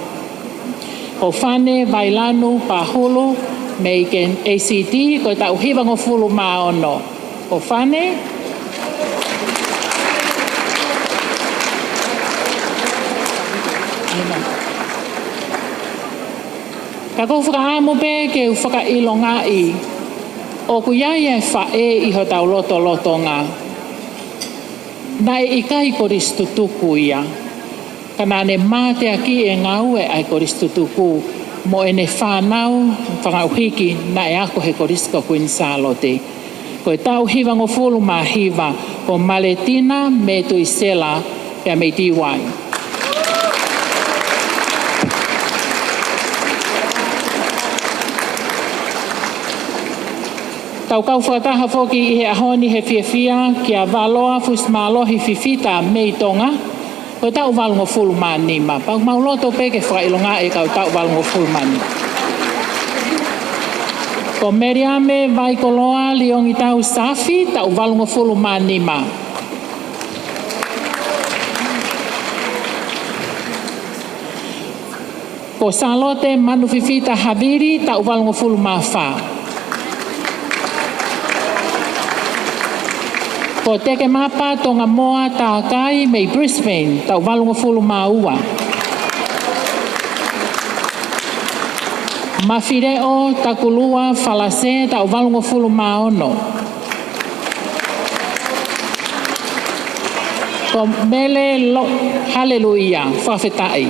Ko whane, vailanu, pahulu, me i ke ACT, ko tau hiwango fulu maono. Ko whane, ka kou whakaamu pe ke u whakailonga i. O ku iai e whae i ho tau loto ngā. Nai i kai koristu tuku ia. Kana ne mātea ki e ngau e ai koristu tuku. Mo e ne whanau whakauhiki na e ako he korisko kuin Salote. Ko e tau hiwango fulu ma hiwa ko maletina me tuisela pia me tiwai. Tau kau whakataha whoki i he ahoni he fiafia ki a waloa fusmalohi fifita mei tonga. Ko tau walungo fulu manima. Pau mauloto peke whakailonga e kau tau walungo fulu manima. Ko meriame vai koloa liongi tau safi tau walungo fulu manima. Ko Salote manu fifita habiri tau walungo fulu mawha. Ko teke mapa tonga moa tākai mei Brisbane, tau walungo fulu maua. Mawhireo takulua falase tau walungo fulu maono. Ko mele lo haleluia, whawhetai.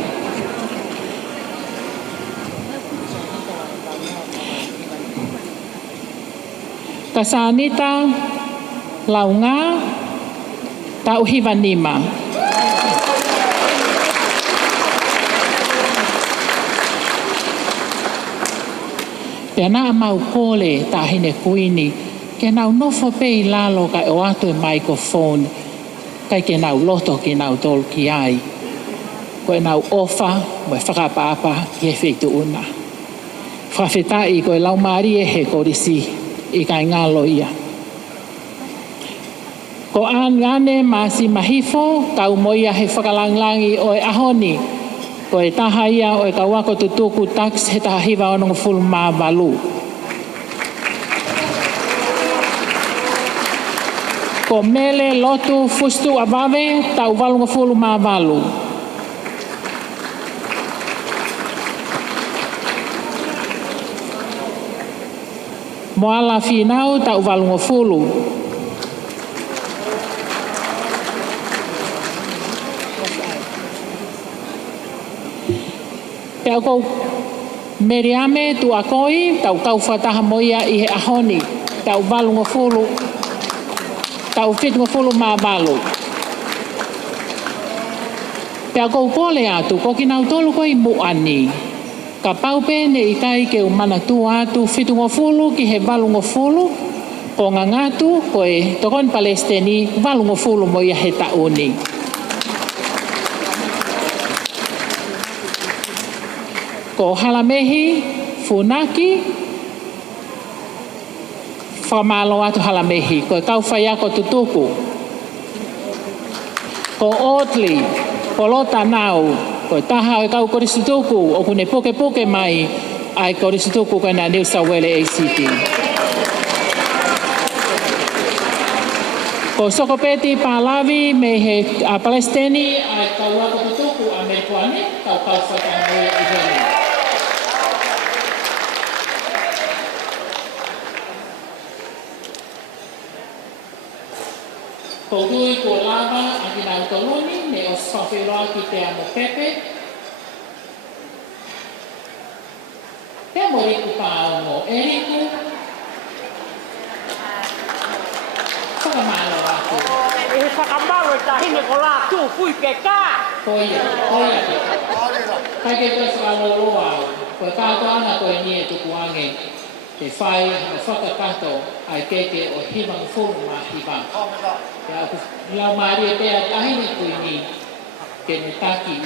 Kasanita launga tau hiwanima. Pea naa mau kole tahine kuini, ke nau nofo pei lalo kai o atu e microphone, kai ke nau loto ki nau tolu ki ai. Koe nau ofa, moe whakapapa ki he wheitu una. Whawhetai koe lau maari e he korisi i kai ngalo ia. Ko ane masi mahifo, tau moia he whakalanglangi o e ahoni. Ko e taha ia o e kawako tutuku tax he taha hiwa onongo fulu Halaevalu. Ko mele lotu fustu abave, tau walungo fulu Halaevalu. Moala finau, tau walungo fulu. Pea kou meriame tu akoi, tau kau whataha moia i he ahoni, tau walungo fulu, tau whitungo fulu Halaevalu. Pea kou kole atu, ko ki nau tolu koi muani. Ka paupe ne i kai ke umana tu atu, whitungo fulu ki he walungo fulu, ko ngangatu, ko e tokon Palestini, walungo fulu moia he tauni. Ko halamehi, funaki, whamalo atu halamehi, ko kau whaiako tutuku. Ko otli, ko lota nau, ko taha o kau korisutuku, o kune poke mai, ai korisutuku ka na New South Wales ACT. Ko sokopeti pālawi me he a Palestini ai kau wako tutuku a me Luani, kau whakahoe i heri. Ko tui ko lava a ki nau toloni ne o whawhiroa ki te amo pepe. Te moriku pāo mo eriku. Whakamalo rātou. E whakamalo e tahine ko Lātūfuipeka. Koia. Kai ke koe whakalolo au. Koe kātoa ana koe nie tukuange. Te whai na whakakato ai keke o himang furu mā himang. Lau maari e pēa tahine kui ni ke ne taki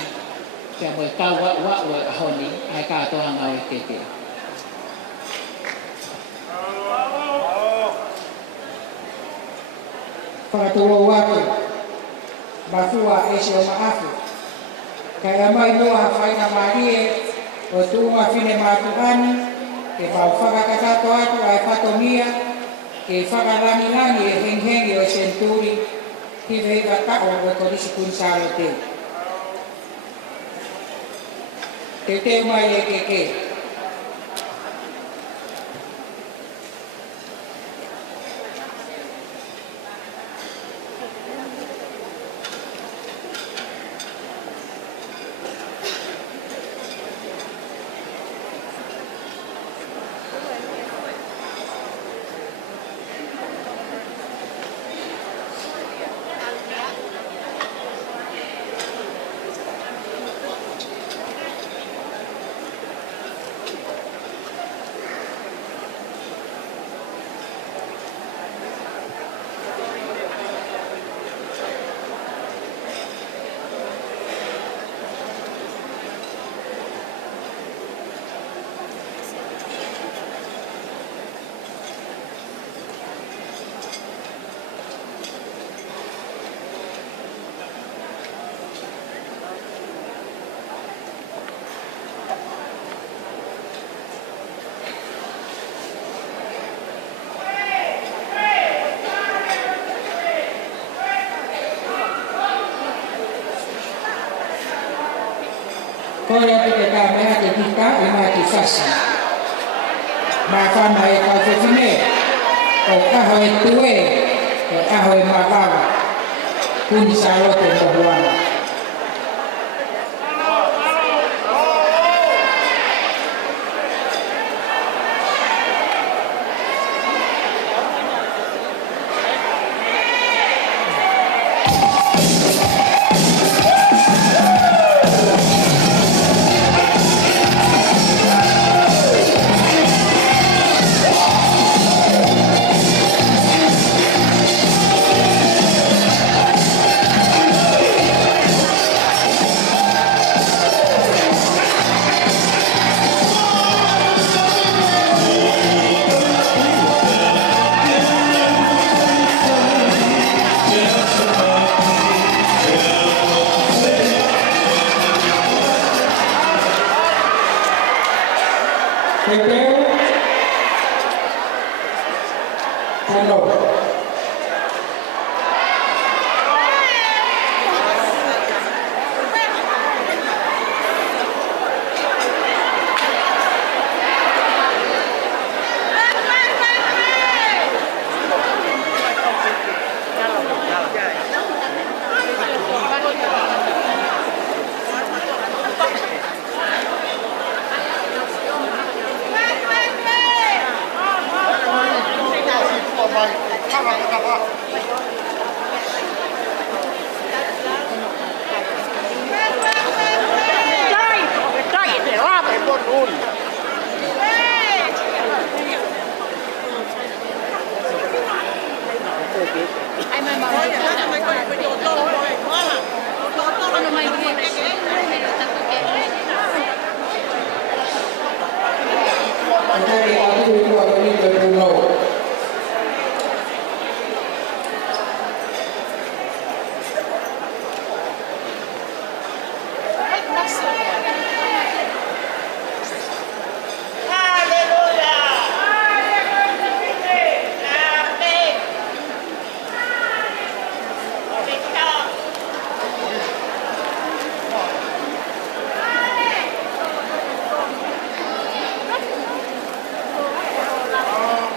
ke moe kau wa'ua a honi ai kātoa ngau e keke. Whakatoro wake, mafua e se o maafu. Kai a mai noa whaina marie o tūma whine mātuani, ke mau whakakakato atu ai whatomia, ke whakarani e henghengi o Senituli, ki veiva kao o korisi kun Salote. Te teo mai e keke. Korea te ka mea te tika e mai te whasi. Mā whana e kau whewhine, o kaho e tue, o kaho e makawa, kuni Salote mo huana.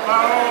Yeah.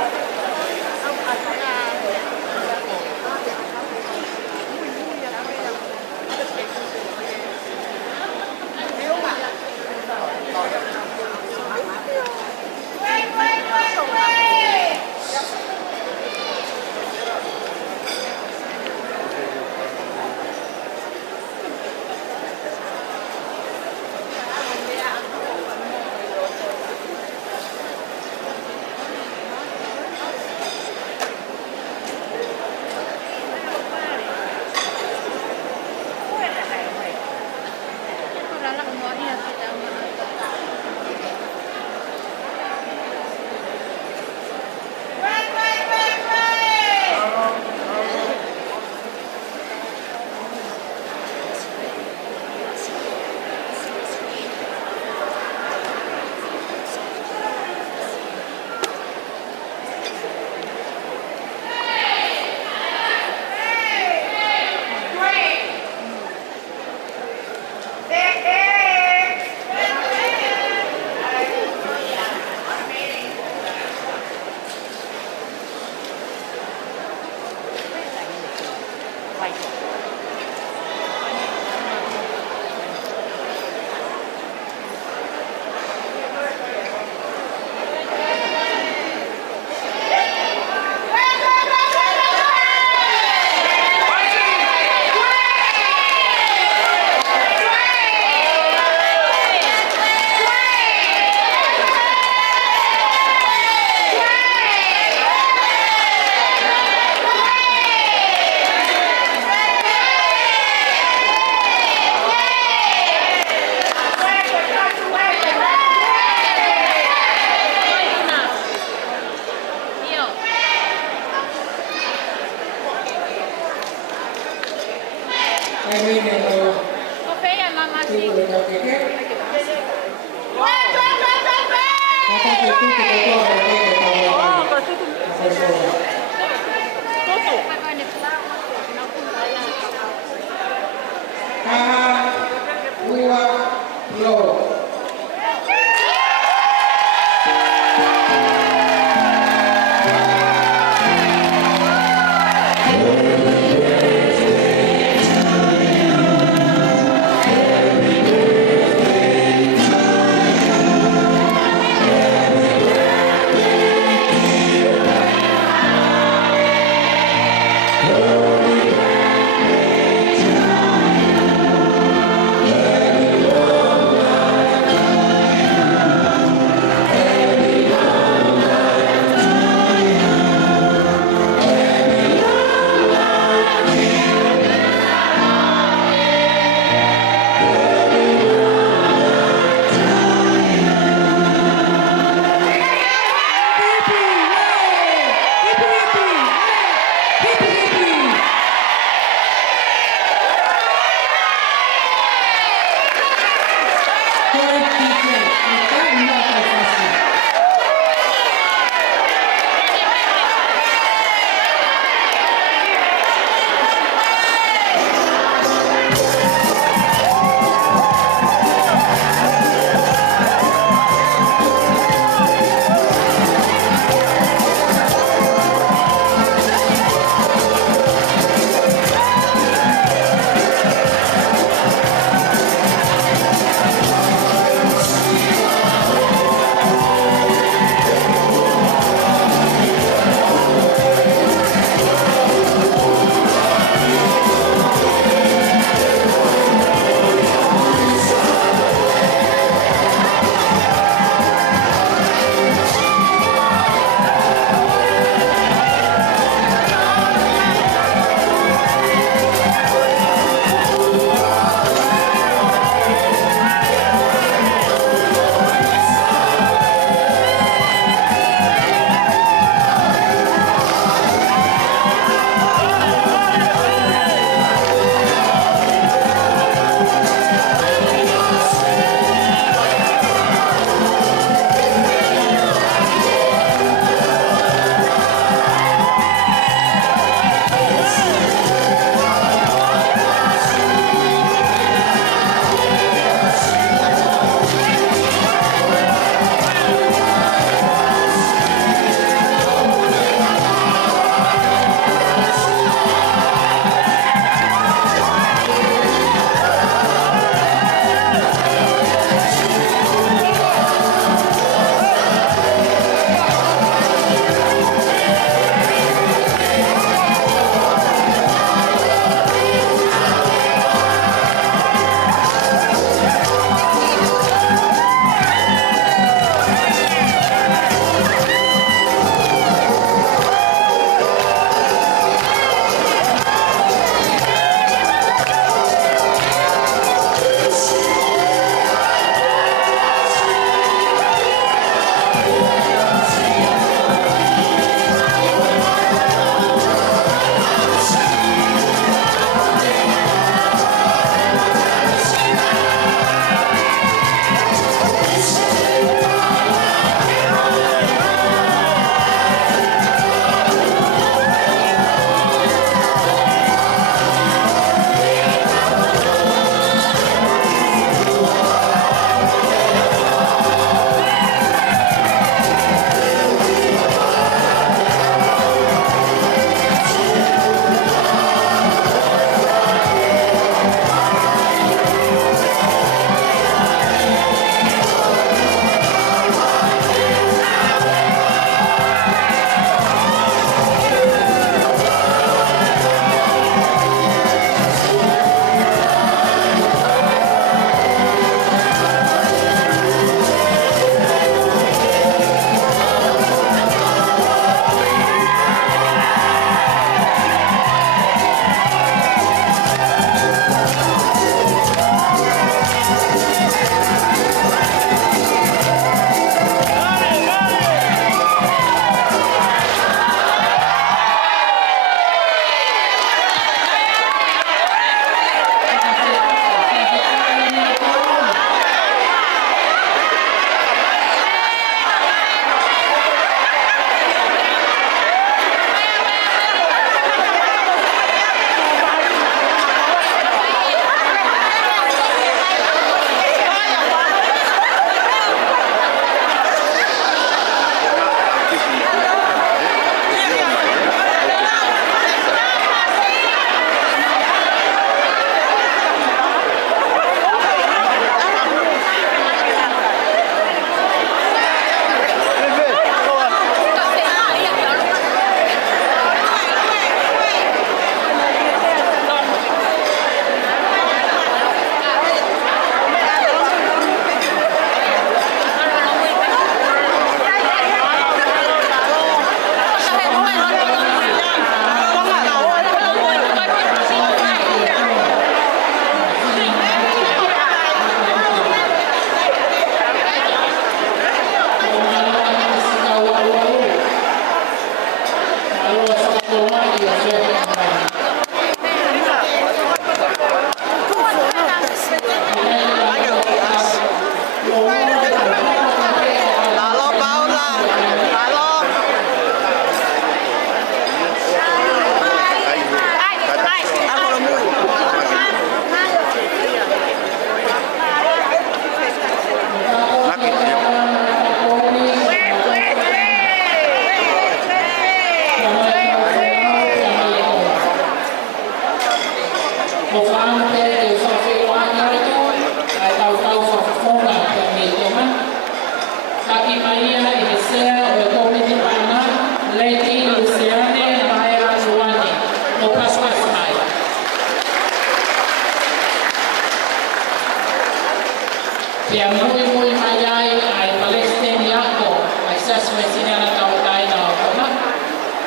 Pia muy mayai ai Majesty ni ako ai saswe sinana tau kai na ona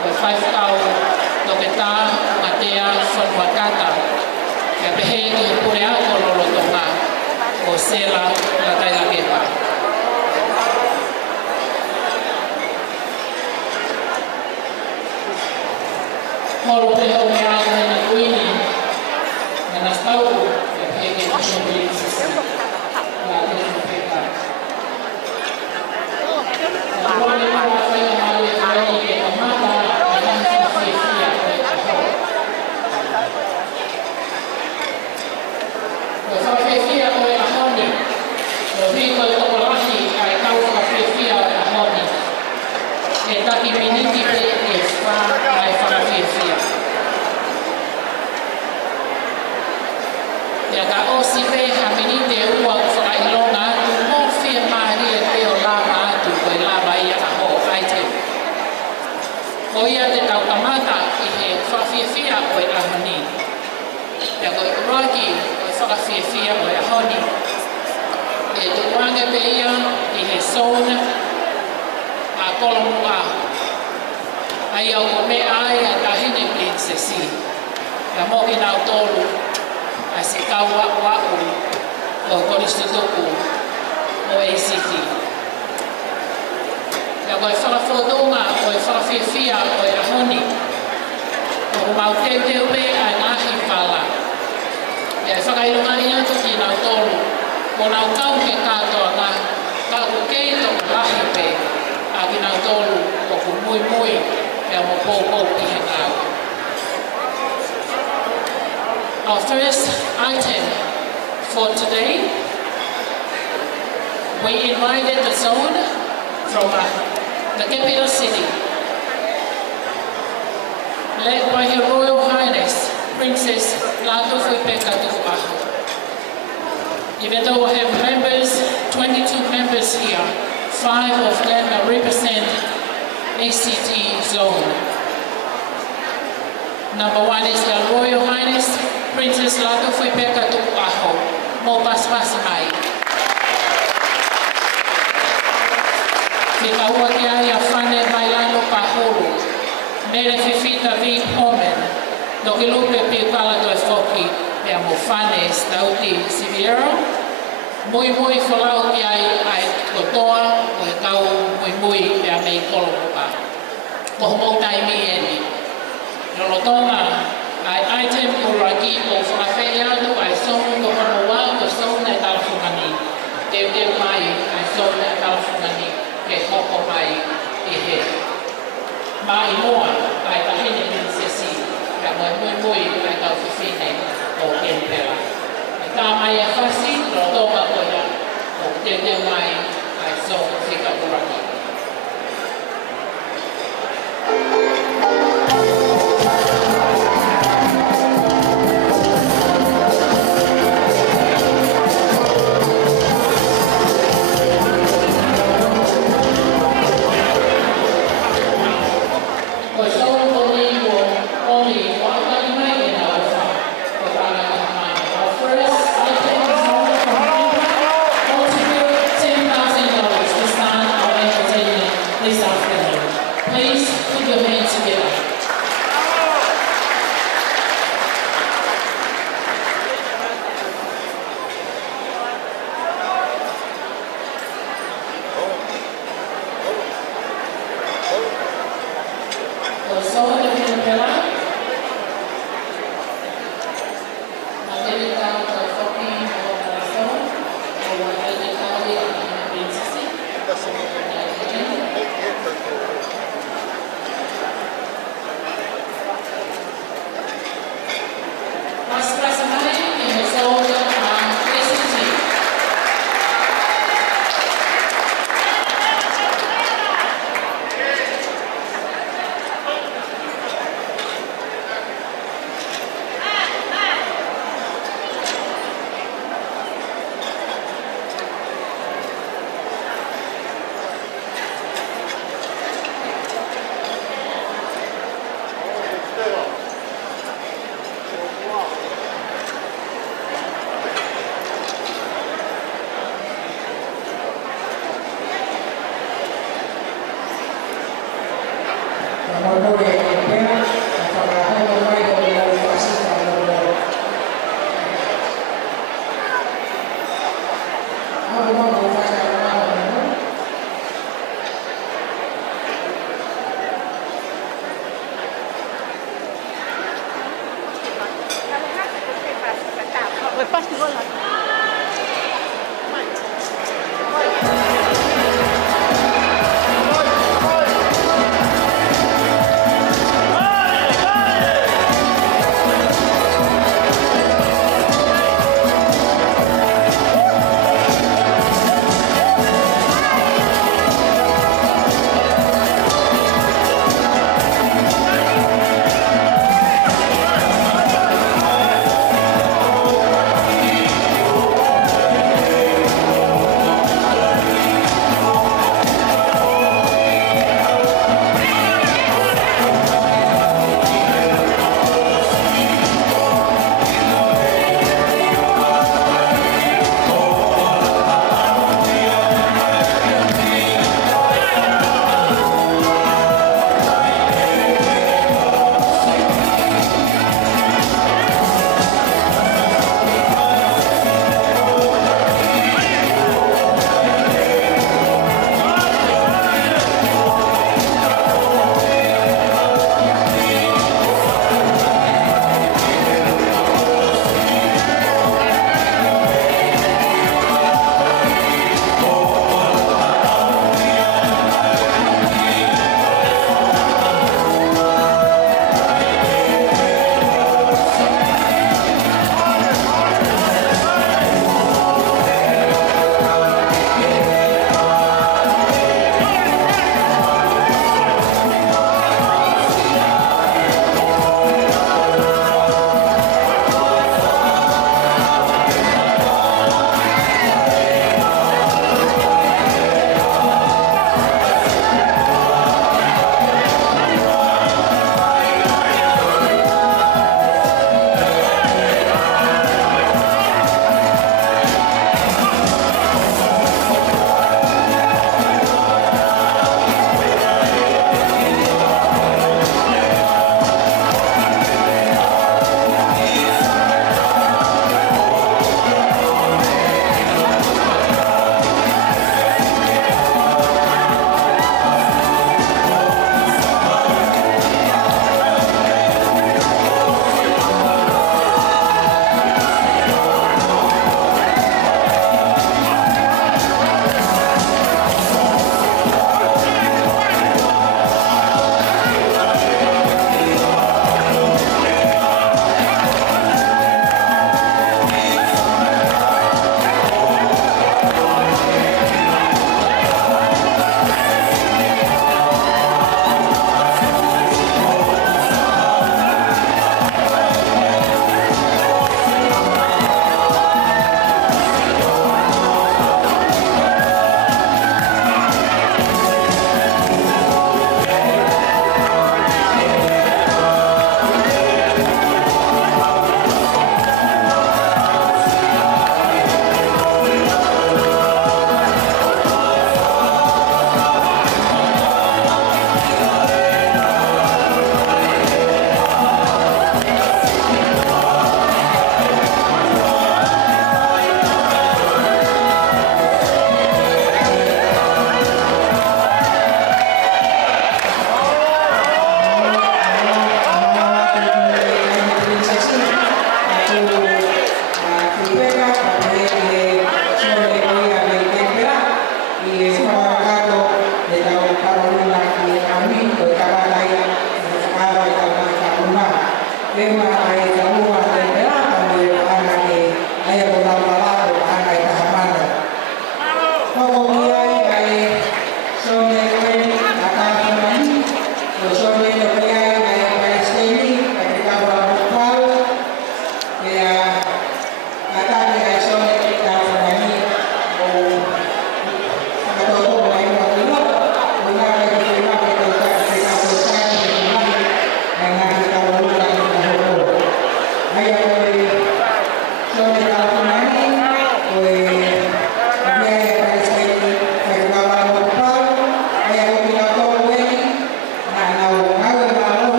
o fai tau do que ta matea son wakata ya pehe ki pure ako lolo tonga o sela la tai la kepa Holo peho me ako na Luani Nanasipau'u ya pehe ki Honourable Lātūfuipeka. Luani mawasai na Halaevalu ke kamata na Fakafiefia o Fakafiefia o Okalani. O hiko e Okalani ai kau Fakafiefia o Okalani. E taki miniti pe e wha ai Fakafiefia. Ia ka osi pe ha minite ua o whakailonga atu mo whia maari e pe o lama atu koe lama ia ka ho item. O ia te tau kamata i he whakafiefia o e ahoni. Ia koe uraki o e whakafiefia o e ahoni. E tuku'aho pe ia i he sona a Tuku'aho. Ai au ko me ai a tahine princesi. Ia mohi nau tolu a se kaua wa'u o koristutuku o ACT. Ia koe whakawhodonga o e whakafiefia o e ahoni. O mau teuteu pe a ngāhi Vala. Ia e whakailunga i atu ki nau tolu. Ko nau kau ke kātoa ngā kau kei toku lahi pe a ki nau tolu o ku mui ia mo pou ki he ngāu. Our first item for today, we invited the zone from the capital city, led by Her Royal Highness, Princess Lātūfuipeka Tukua'aho. Even though we have members, 22 members here, 5 of them represent ACT zone. Number 1 is Her Royal Highness, Princess Lātūfuipeka Tukua'aho, mo paspas mai. Ke kaua ke ai a whane mai lano pahuru, mere whiwhita vi homen, no ke lupe pe pala toi whoki, pia mo whane stauti siviero, mui wholau ke ai kotoa, o e kau mui pia mei kolokupa. Ko mo taimi eni. Lolotonga, ai item uraki o whakawhea atu ai sonu ko hanoa ko sonu e talafungani. Teu mai ai sonu e talafungani ke hoko mai i he. Mai moa ai tahine princesi, ka mui ai tau whiwhine o Kempera. E tā mai a whasi, rotonga koia o teu mai ai sonu whika uraki. $10,000 to stand our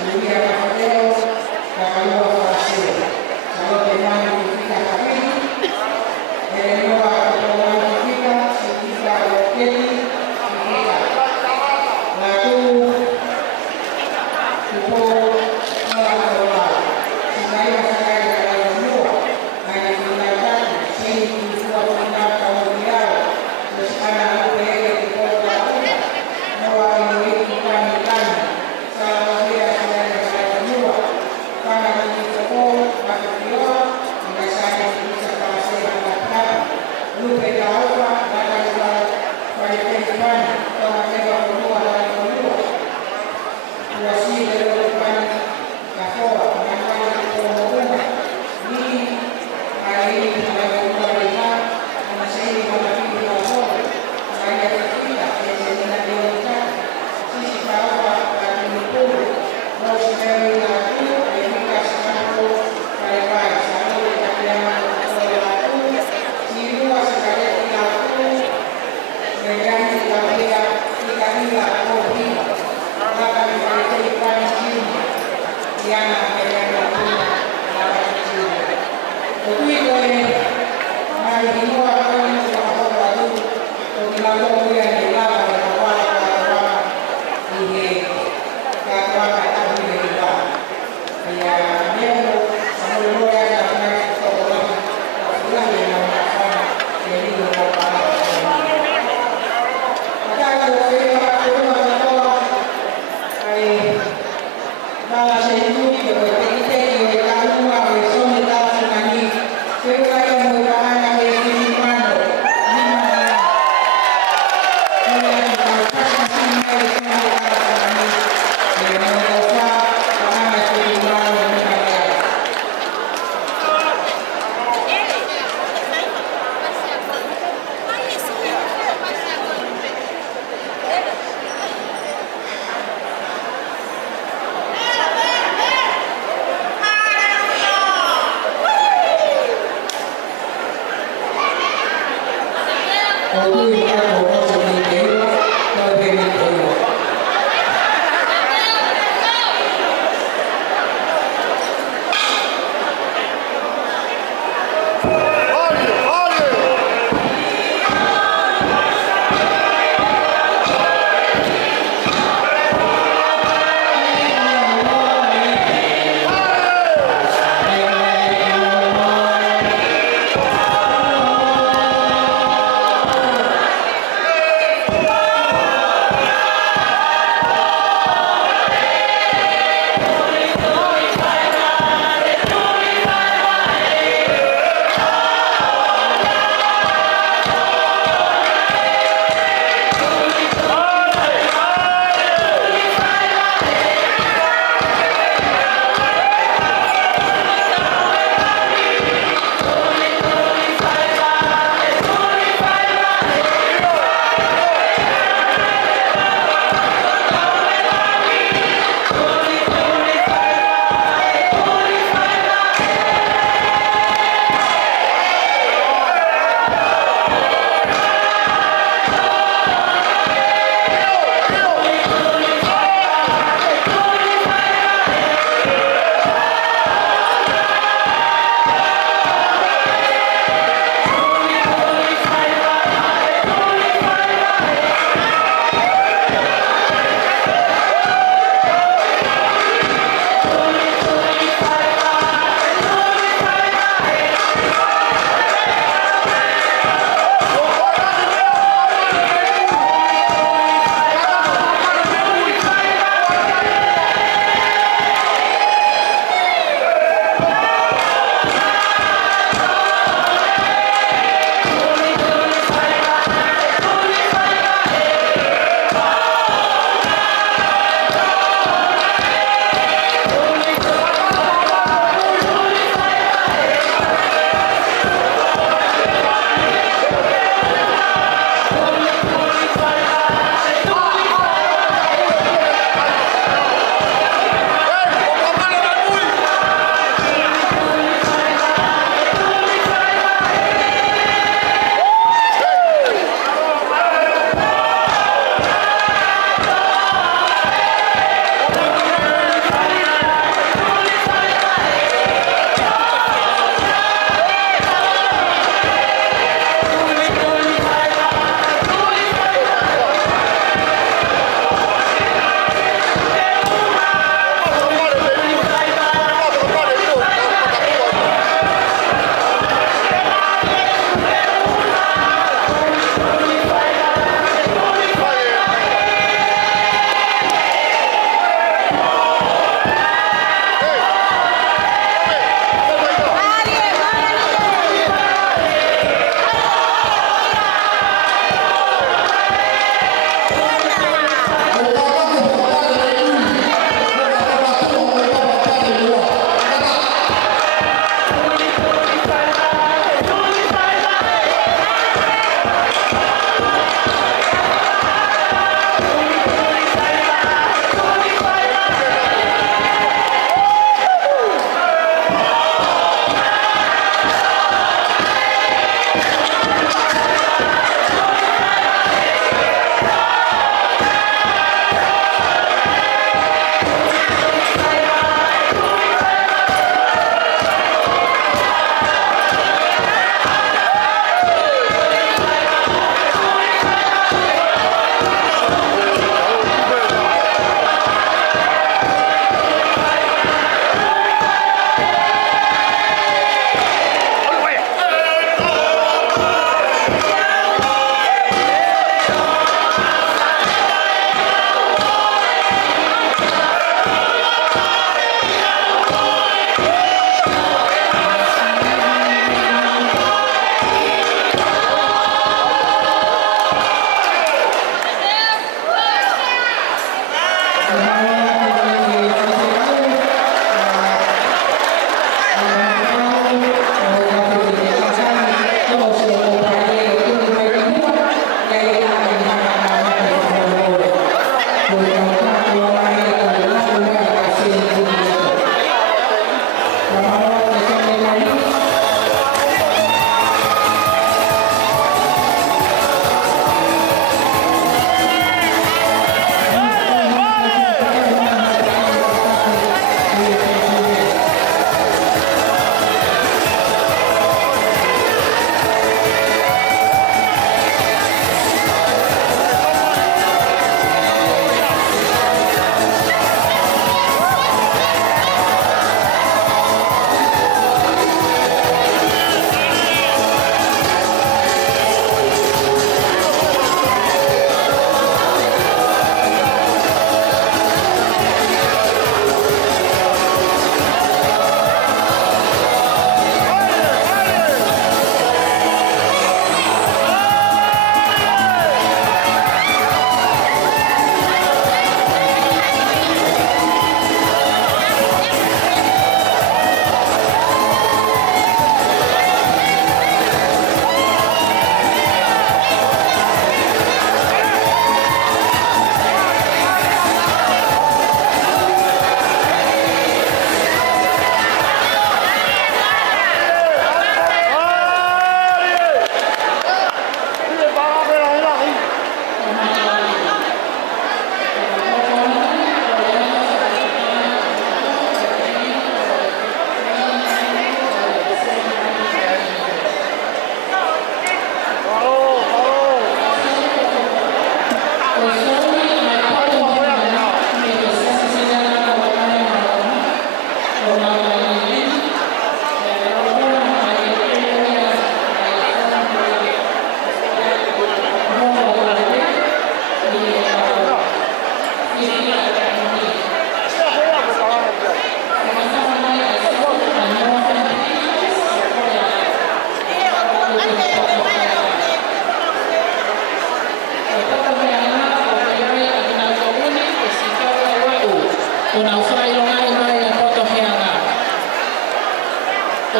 Julia Mateo, Kakalua Faraseo, Salote Mani Kufika Kapili, Eleonora Kakalua Kufika, Kufika Waketi, Kufika. Lalu, Vala Senituli,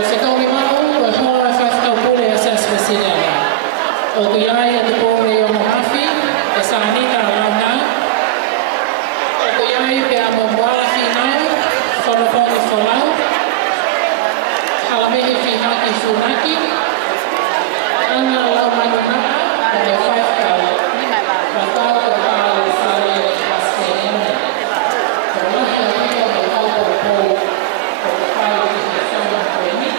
se kauri mau, o hoa whakau pule a sa spesialia. O ku iai a te pōre o mawhawhi, e sa anita a launa. O ku iai pe a mo moala whinau, whanoponi whanau. Halamehi whihaki whunaki. Ana lau manu naka, o me whaikau. Whakau o kāle sare e paskene. Ko lahi o hia me kaupo pō, o te whai o te he whanau koe ni.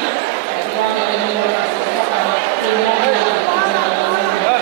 E te wāne te mino a se whaka, te wāne a te wāne.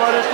Go!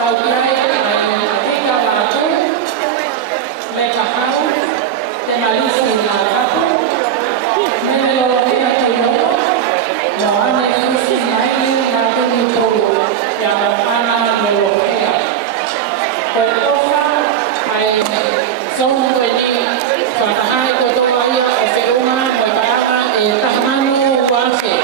Tau kiai ai tika lātu, me ka hau, te malisi ngā rapu, mene lo tina tui nopo, no ane usi mai ngā tuni tolu, ia ngā whana no lo ea. Koe oha, ai sonu koe ni, whanahai ko toa ia o whiunga, moe paranga e tahamanu wāwhe.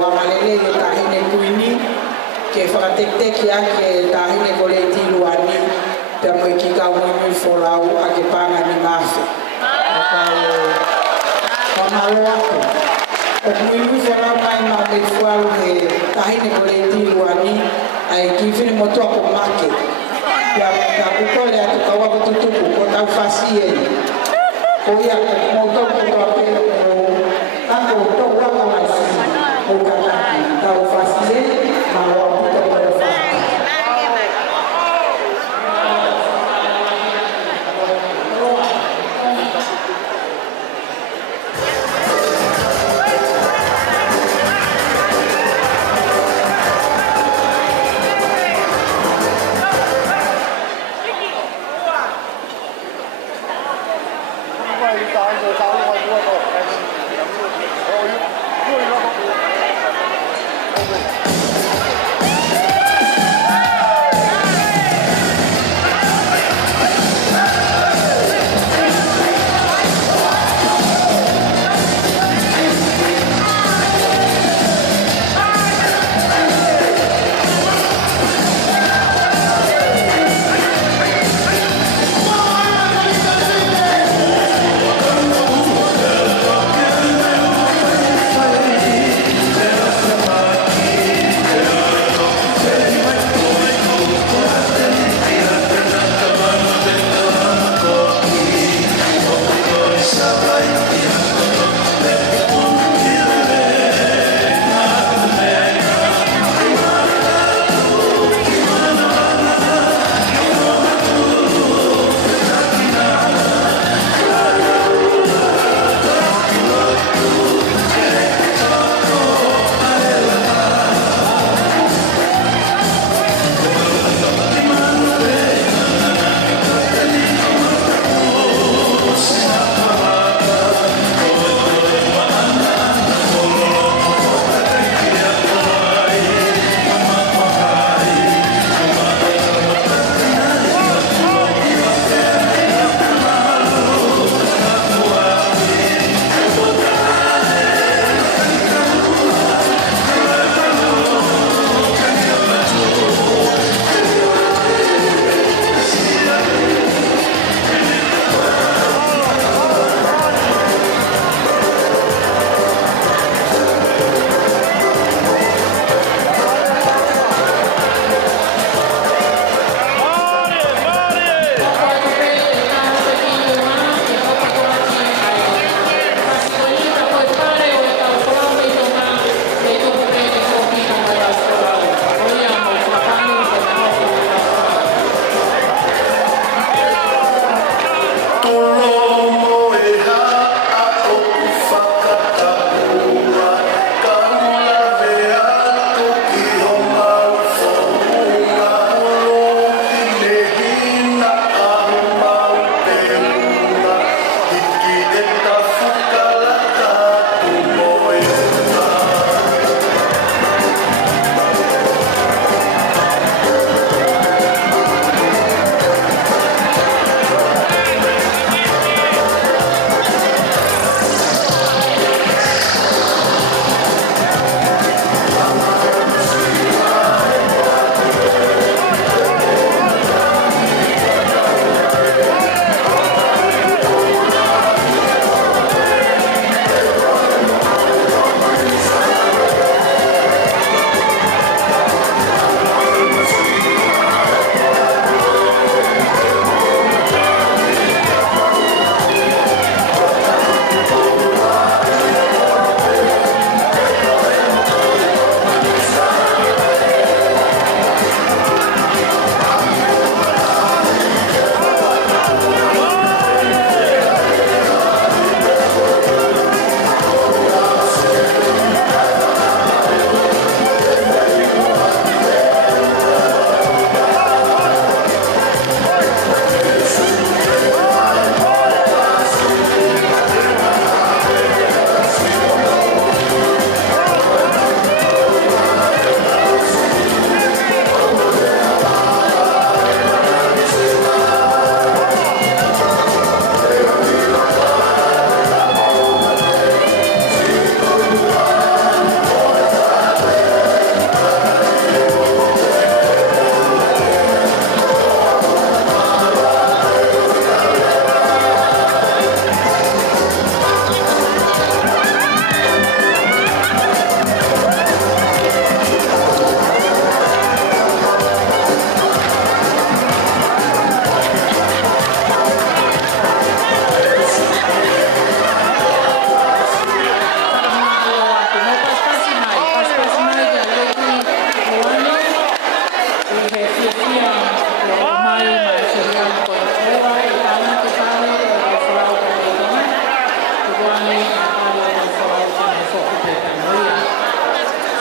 wamalele le tahine kuini ke whakatekteki ake tahine ko le ti Luani pia mo ki ka mui folau ake panga ni mafe pamalo ako o mui folau mai ma me fualu he tahine ko le ti Luani ai ki fini moto ako make pia ta kukole atu kawa kututuku ko tau fasie ko ia ko moto ko ake tanto to wala mai o kata tau fasie ma wa to ko fasie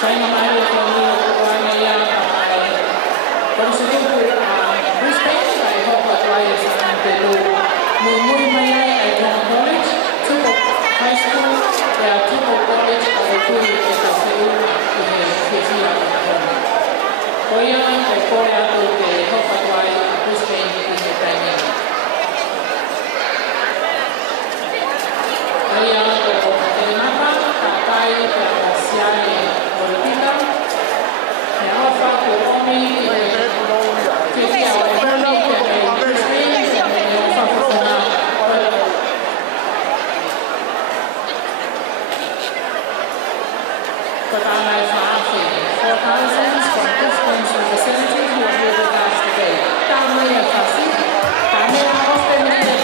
Saya namanya itu Luani yang konstitusi Brisbane. Saya hope saya sangat dulu mui mayai Icon College, Tuku'aho High School, ya Tuku'aho College Lātūfuipeka kita seluruh Indonesia. Koya Korea tu ke hope saya Brisbane independent. Saya Napua pakai perasian politika yang apa kami jadi awal kami dari Brisbane dan apa profesional. Pertama saya for thousands participants of the Senate who are here with us today. Kami yang fasih, kami yang often menjadi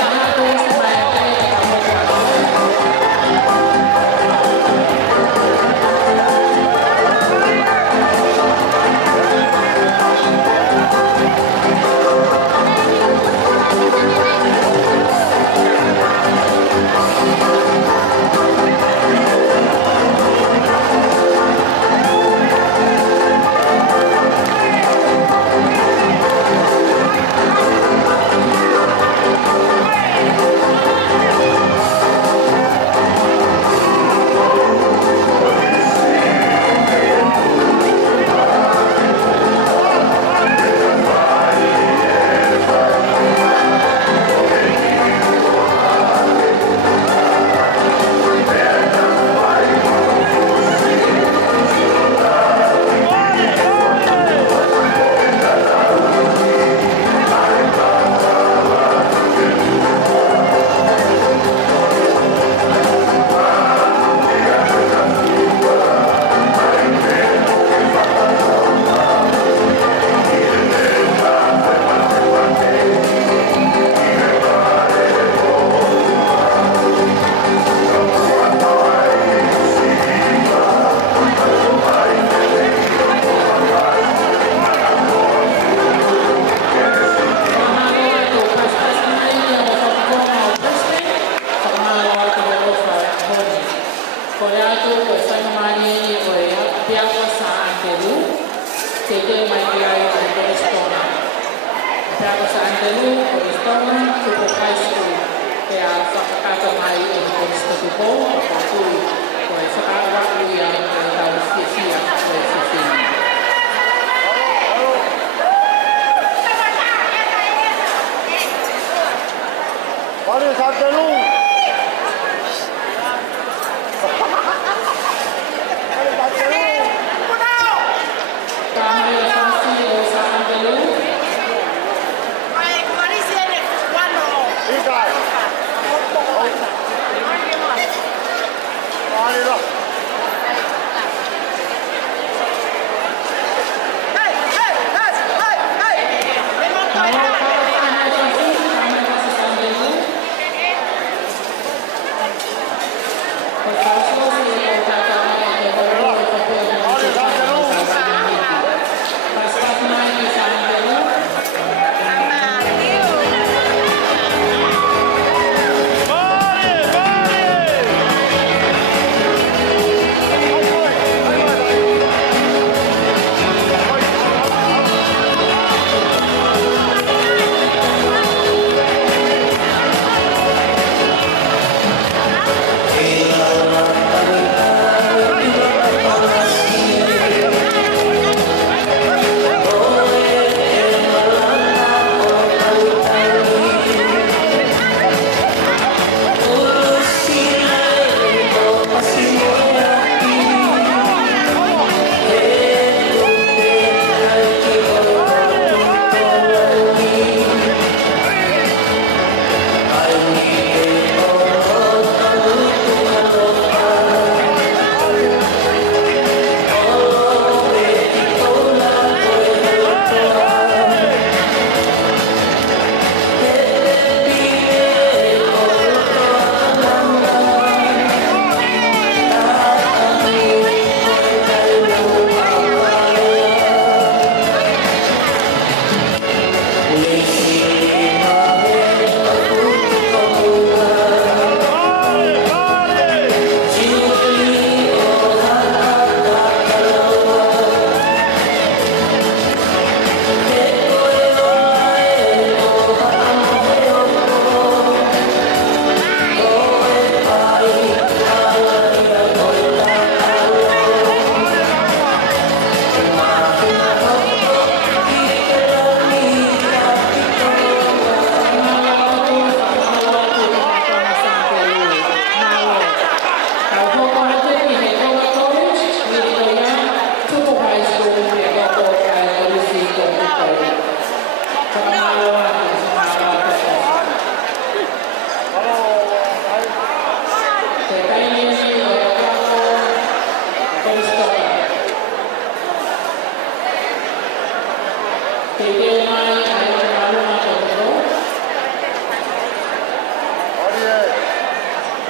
Te te mai ai o maruma tōtoro.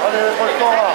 Ole, postora.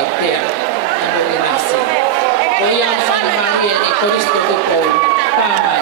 kautea i muri nasi. O ia o whanamari e koristo tukou tāmai.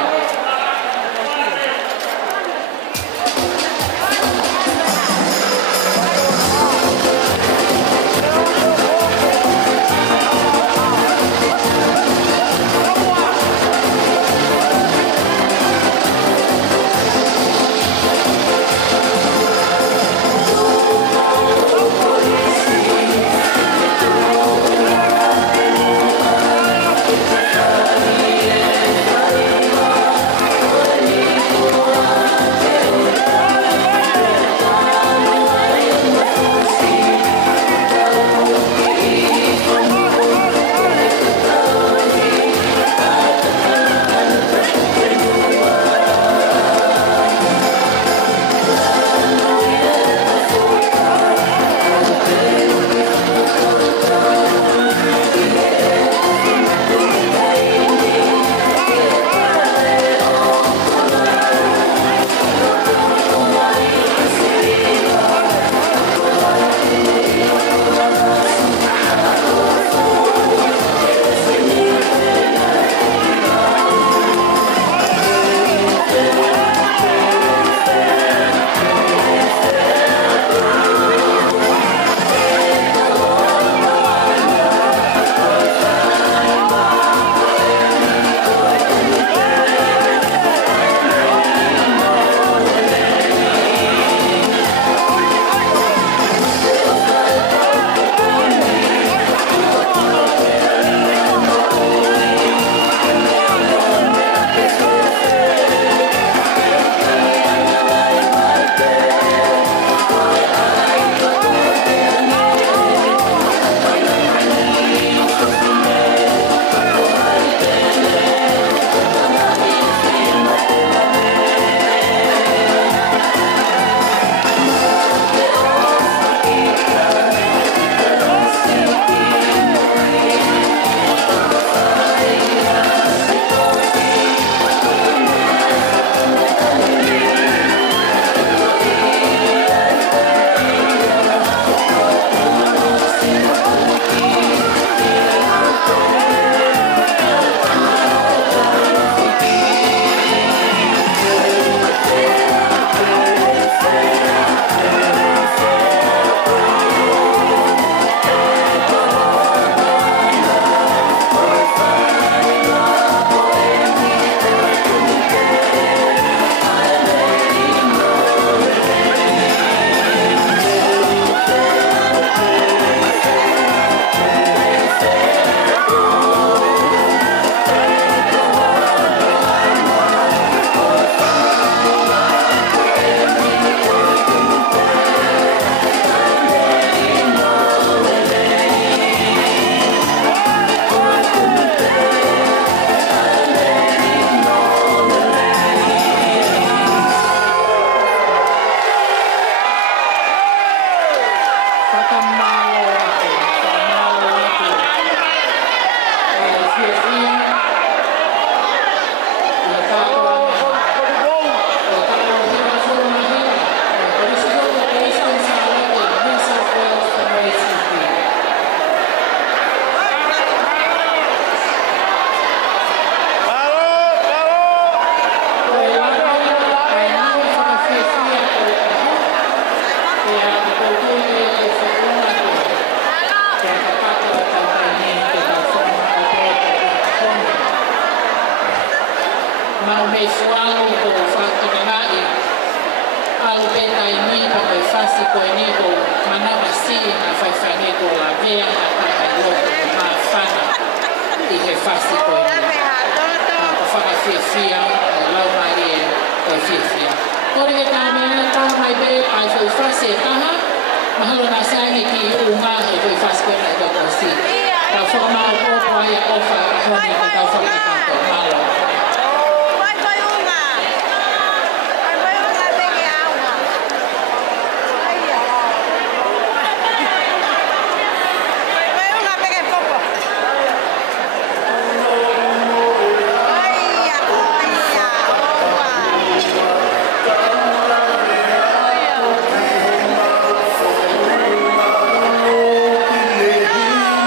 Hey!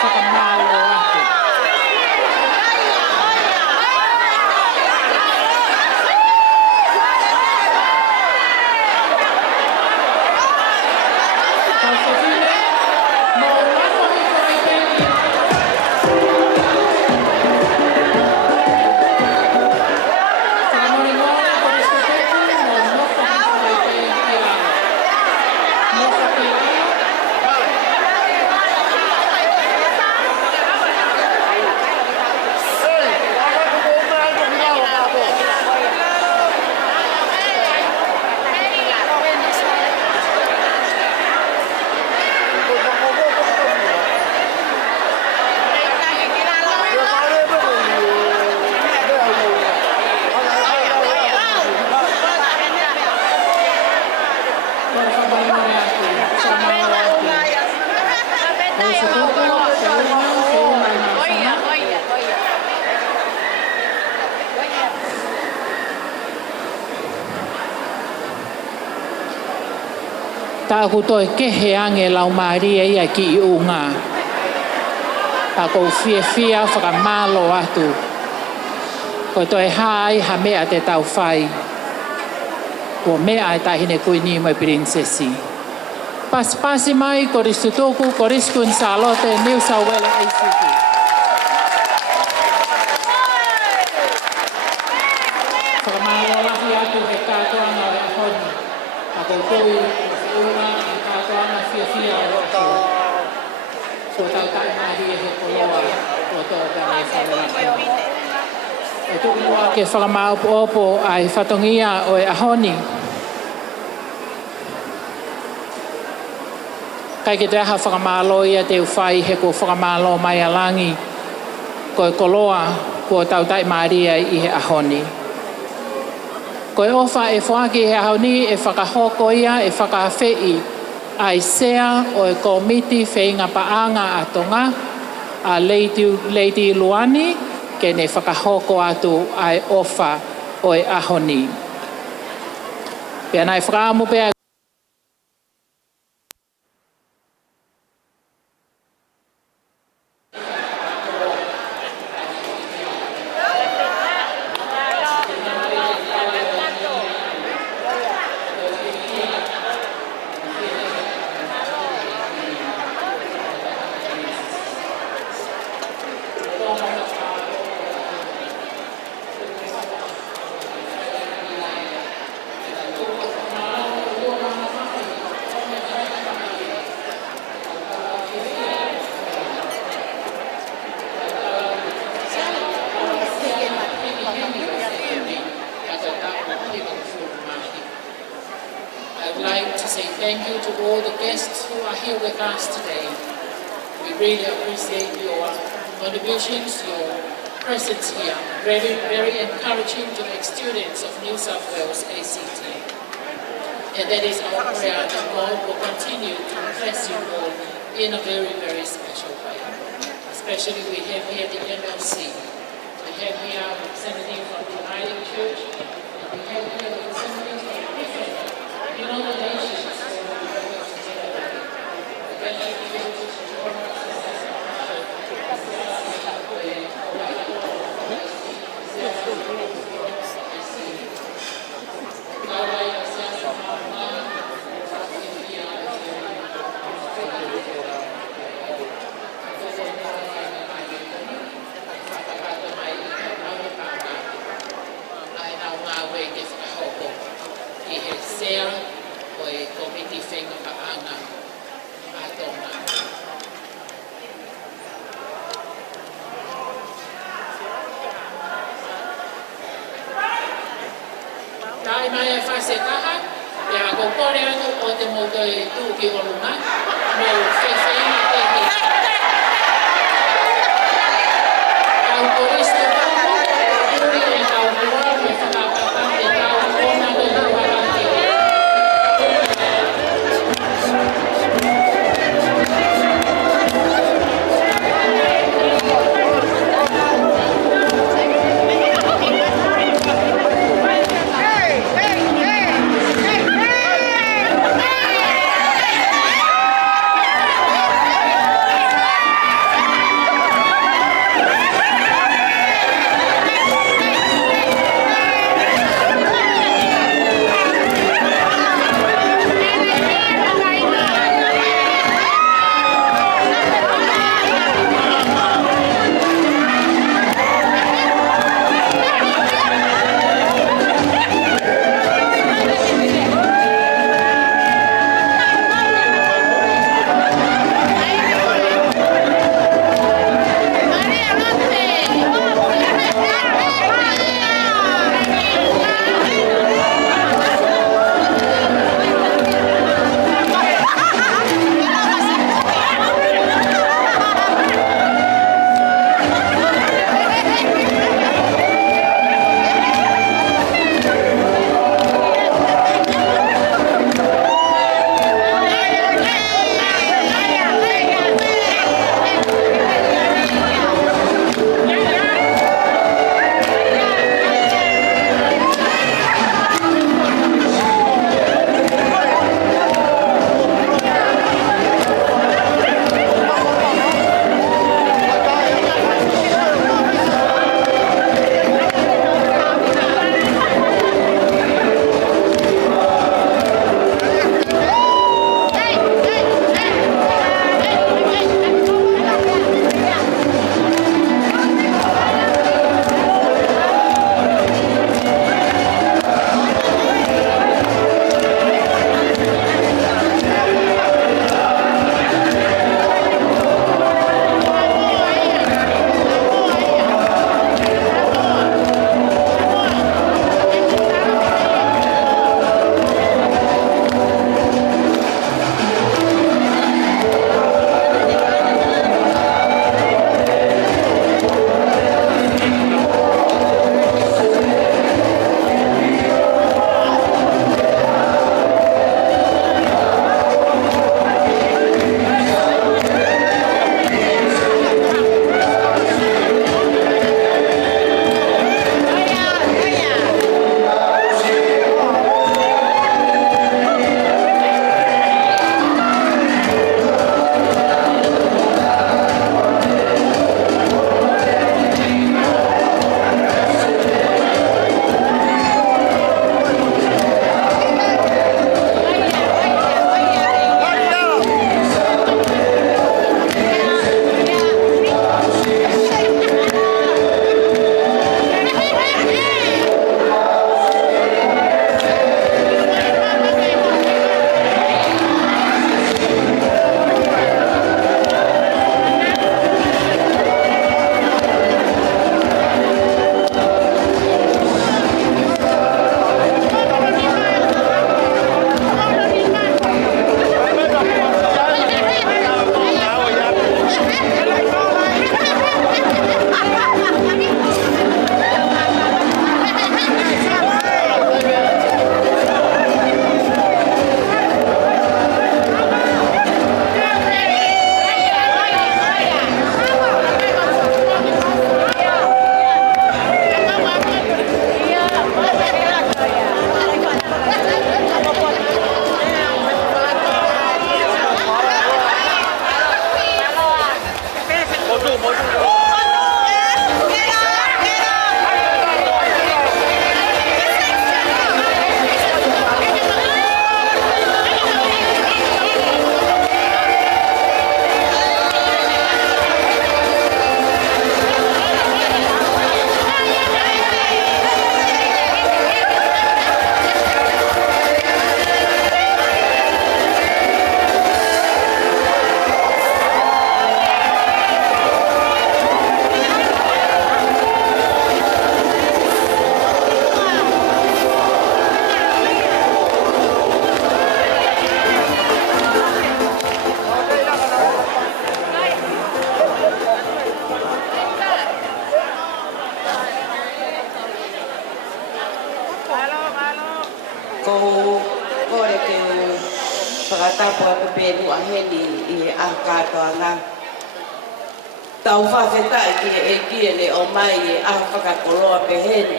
whakamalo atu. Ta ku toi kehe ange lau Maria ia ki I unga. Ta kou fiefia whakamalo atu. Ko toi hai ha mea te tau whai. Ko mea e tahine kui ni mai princesi. Pasi mai koristutuku koriskun Salote New South Wales ACT. Whakamalo lahi atu he kātoanga o e honi. Ta kou kui una kātoanga fiefia o atu. Ko tau tai mahi e he koloa o tō tane whawelaki. E tuku mua ke whakamaupo ai whatongia o e ahoni. Kai ke te aha whakamalo ia te uwhai he ko whakamalo mai alangi ko e koloa ko tau tai Maria I he ahoni. Ko e ofa e whaaki he ahoni e whakahoko ia e whakawhei ai sea o e komiti whainga paanga atonga a Lady Luani ke ne whakahoko atu ai ofa o e ahoni. Pea nai whakaamu pea thank you to all the guests who are here with us today. We really appreciate your contributions, your presence here. Very, very encouraging to the students of New South Wales ACT. And that is our prayer that God will continue to bless you all in a very, very special way. Especially we have here the NLC. We have here representatives from the United Church. And we have here representatives from different denominations. kore ke whakatapu atu pēnu a heni I a kātoa ngā. Tau whawhetai ki e kia le o mai e a whakakoloa pe heni.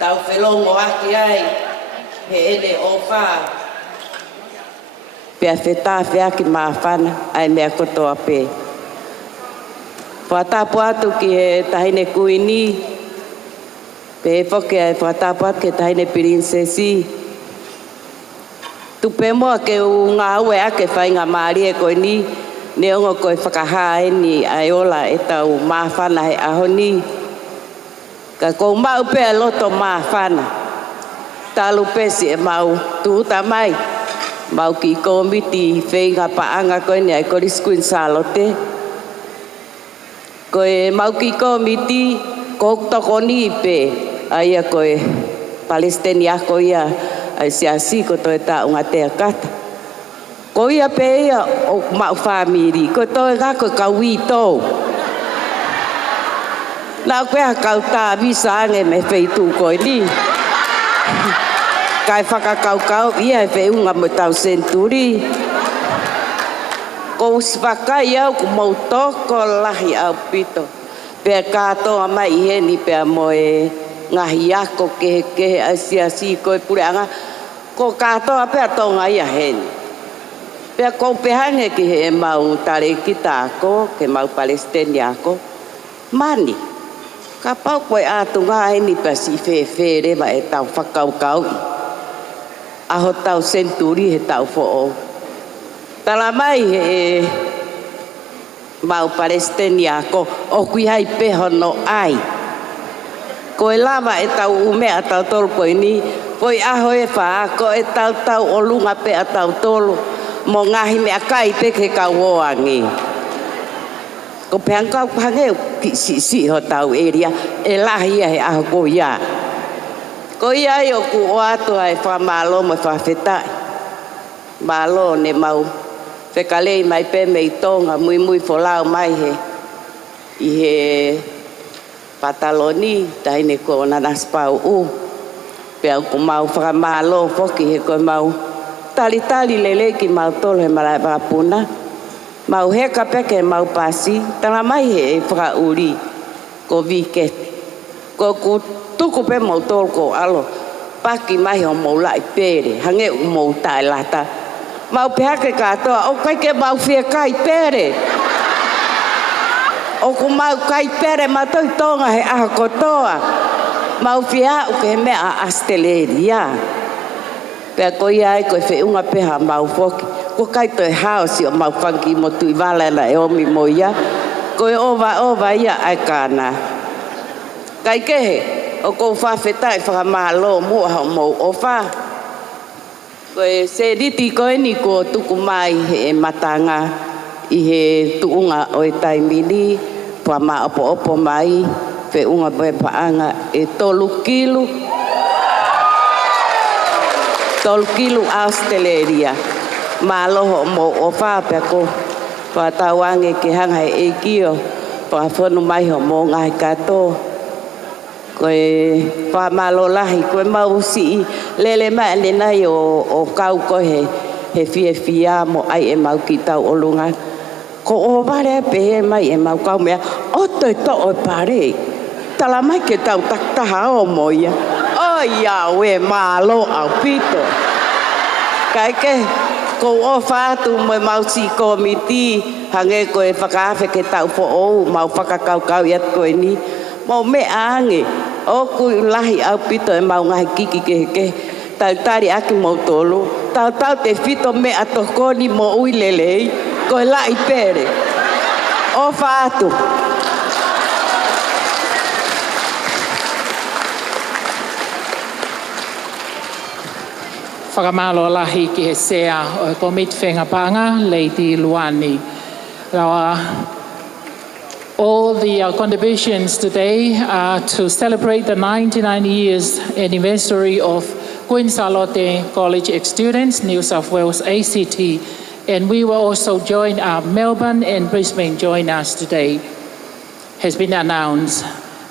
Tau whelongo aki ai, he ene o whā. Pea whetā whiaki māwhana, ai mea kotoa pē. Whatapu atu ki he tahine kuini, pe e whoke ai whatapu atu ki tahine princesi. Tupe moa ke u ngā ue ake whainga maari e koe ni, ne ongo koe whakahae ni ai ola e tau māwhana he aho ni. Ka kou mau pēa loto māwhana. Talu pesi e mau tuhuta mai. Mau ki komiti whainga paanga koe ni ai koriskuin Salote. Koe mau ki komiti kok toko ni pe aia koe Palestinian ko ia ai siasi ko toe ta unga te kata. Ko ia pe ia o mau family ko toe ga ko kawi to. Na koe kau ta visa nge me feitu ko ni. Kai whakakau ia e unga mo tau Senituli. Ko uswaka iau ku mau toko lahi au pito. Pea kātoa mai heni pea moe ngahi ako kehe asiasi koe pureanga. Ko kātoa pea tonga ia heni. Pea ko pehange ki he mau tare kita ako, ke mau Palestinian ako. Mani. Ka pau koe ātunga heni pea si whewhere ma e tau whakaukau. Aho tau Senituli he tau fo'o. Tala mai he mau Palestinian ko o kui hai pehono ai. Ko e lava e tau umea tau tolu koe ni, poi aho e wha ko e tau o lunga pe a tau tolu, mo ngahi mea kai peke kau oangi. Ko peang kau pange ki si ho tau eria, e lahi he aho ko ia. Ko ia i o ku o atu ai wha malo mo wha whetai. Malo ne mau whekalei mai pe mei tonga mui wholau mai he. I he pataloni taine ko Nanasipau'u. Pea ko mau whakamalo whoki he ko mau tali lele ki mau tolo he Halaevalu. Mau heka peke mau pasi, tana mai he e whakauri ko viketi. Ko ku tuku pe mau tolo ko alo, paki mai ho mau lai pere, hange u mau tai lata. Mau pehake katoa, o kai ke mau whia kai pere. O ku mau kai pere ma toi tonga he aha kotoa. Mau whia u ke mea a asteleria. Pea ko iai koe whiunga peha mau whoki. Ko kai toi haosi o mau whanki mo tui wala na e omi mo ia. Koe ova ia ai kāna. Kai kehe, o kou whawhetai whakamalo mua hao mou o wha. Koe se riti koe ni ko tuku mai he matanga I he tuunga o e taimini, whama opo mai, whiunga pe paanga e 3 kilu. 3 kilu Australia. Maloho mo o wha pea ko whatawange ke hanga e kio, whawhonu mai ho moe ngaahi katoa. Koe whamalo lahi, koe mau si lele mai ane nai o kau koe he whiewhia mo ai e mau ki tau olunga. Ko o ware pehe mai e mau kau mea, o toi to o pare. Tala mai ke tau taktaha o moia. O ia we malo au pito. Kai ke, ko o whātu mo mau si komiti, hange koe whakawhe ke tau po o, mau whakakaukau iat koe ni. Mau me ange. O kui lahi au pito e mau ngahi kiki ke tau tari aki mau tolu tau te fito me atokoni mo ui lelei koe lai pere o whaatu Whakamalo lahi ki he sea o komit whengapanga Lady Luani. All the contributions today are to celebrate the 99 years anniversary of Queen Salote College Exstudents, New South Wales ACT, and we will also join Melbourne and Brisbane join us today. Has been announced.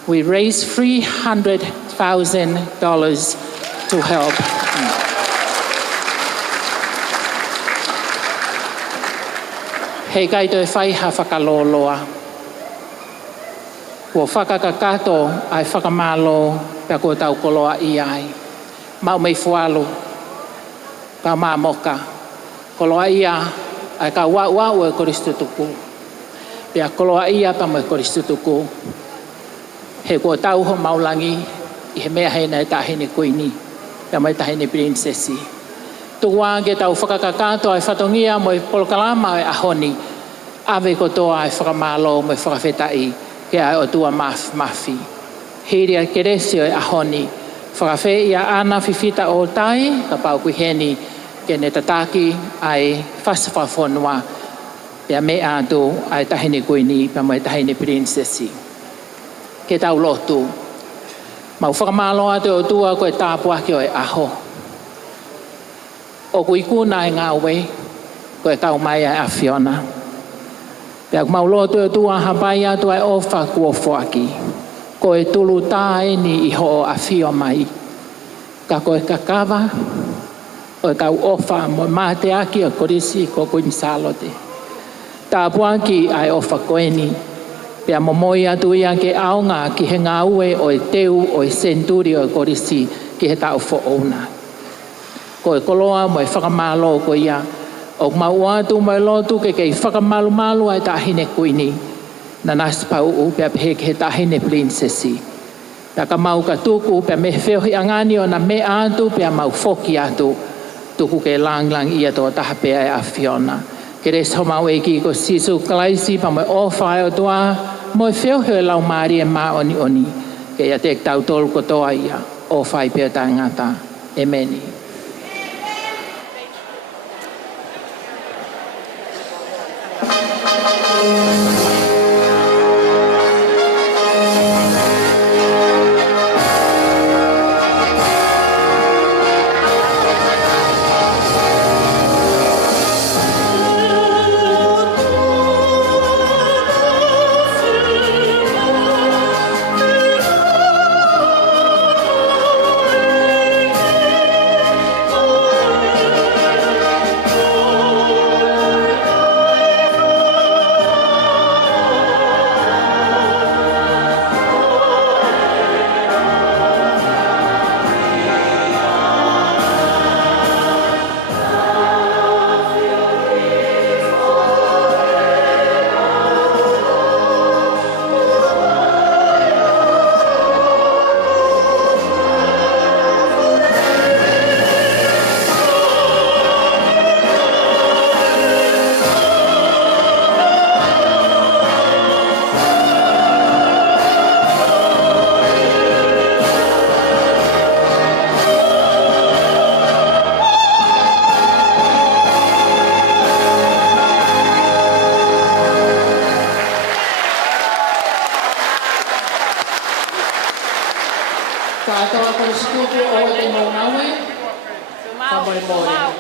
We raised $300,000 to help. Hei kai toi whai ha whakaloloa. Kua whakakakato ai whakamalo pia kua tau koloa i ai. Mau mei fualu. Ka maa moka. Koloa ia ai ka wau e koristu tuku. Pia koloa ia pa mo e koristu tuku. He kua tau ho maulangi i he mea heina e tahine kuini. Pia mo e tahine princessi. Tuku'aho ke tau whakakakato ai whatongia mo e polokalama e ahoni. Awe kotoa ai whakamalo mo e whakawhetai ke ai o tua mafi. Hiria keresio e ahoni. Whakawhe ia ana fifita o tai ka pau kuheni ke ne tataki ai whasawhawhonua. Pia me atu ai tahine kuini pa mo e tahine princessi. Ke tau lotu. Mau whakamalo atu o tua koe tāpua ki o e aho. O kui kuna e ngāwe, koe kau mai ai awhiona. Pea mau lotu e tua hapai atu ai ofa kua whoaki. Koe tulu tā eni i ho o awhio mai. Ka koe kakawa, o kau ofa mo mate aki o korisi ko kuin Salote. Tā puaki ai ofa koeni. Pea momoi atu ia ke aonga ki he ngāue o e teu o e senturi o e korisi ki he tau fo'ouna. Ko e koloa mo e whakamalo ko ia. O mau atu mo e lotu ke kei whakamalu ai tahine kuini. Nanasipau'u pia pehe ke he tahine princessi. Pia ka mau ka tuku pia me whiohi angani o na me atu pia mau foki atu. Tuku ke lang ia tō taha pia e awhiona. Ke res ho mau e ki ko sisu kalaisi pa mo e ofa o tua. Mo e whiohi e lau maari e maa oni. Ke ia te tau tolu kotoa ia. Ofa i pia tangata. Emeni. Hallelujah.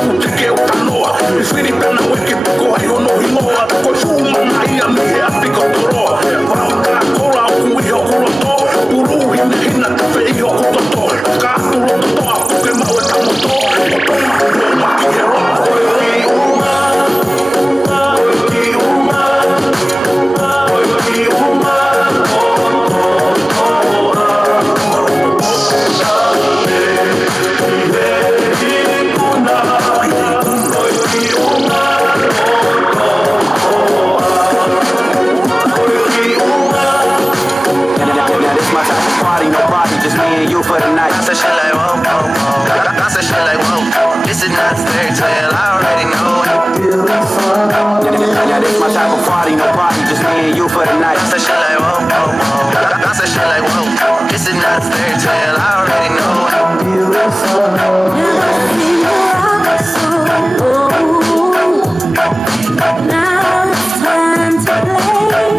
tamu te ke o tanoa. E whiri pena wiki poko ai ono himoa. Ko tūma na ia mi he api kotoroa. Waka kola o kui ho kuroto. Uru hina hina te whi ho kutoto. Ka turo toto a puke mau e tamoto. O tonga roma ki he roa. Oi ki uma. Oi ki uma. Oi ki uma. For the night. I said shit like whoa, whoa, whoa. I said shit like whoa. This is not a fairy tale. I already know it. Now this my type of party, no party, just me and you for the night. I said shit like whoa, whoa, whoa. I said shit like whoa. This is not a fairy tale. I already know it. Now it's time to play.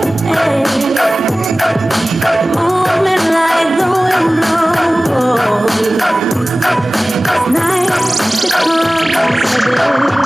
Moment like the wind blows. Night becomes a Halaevalu.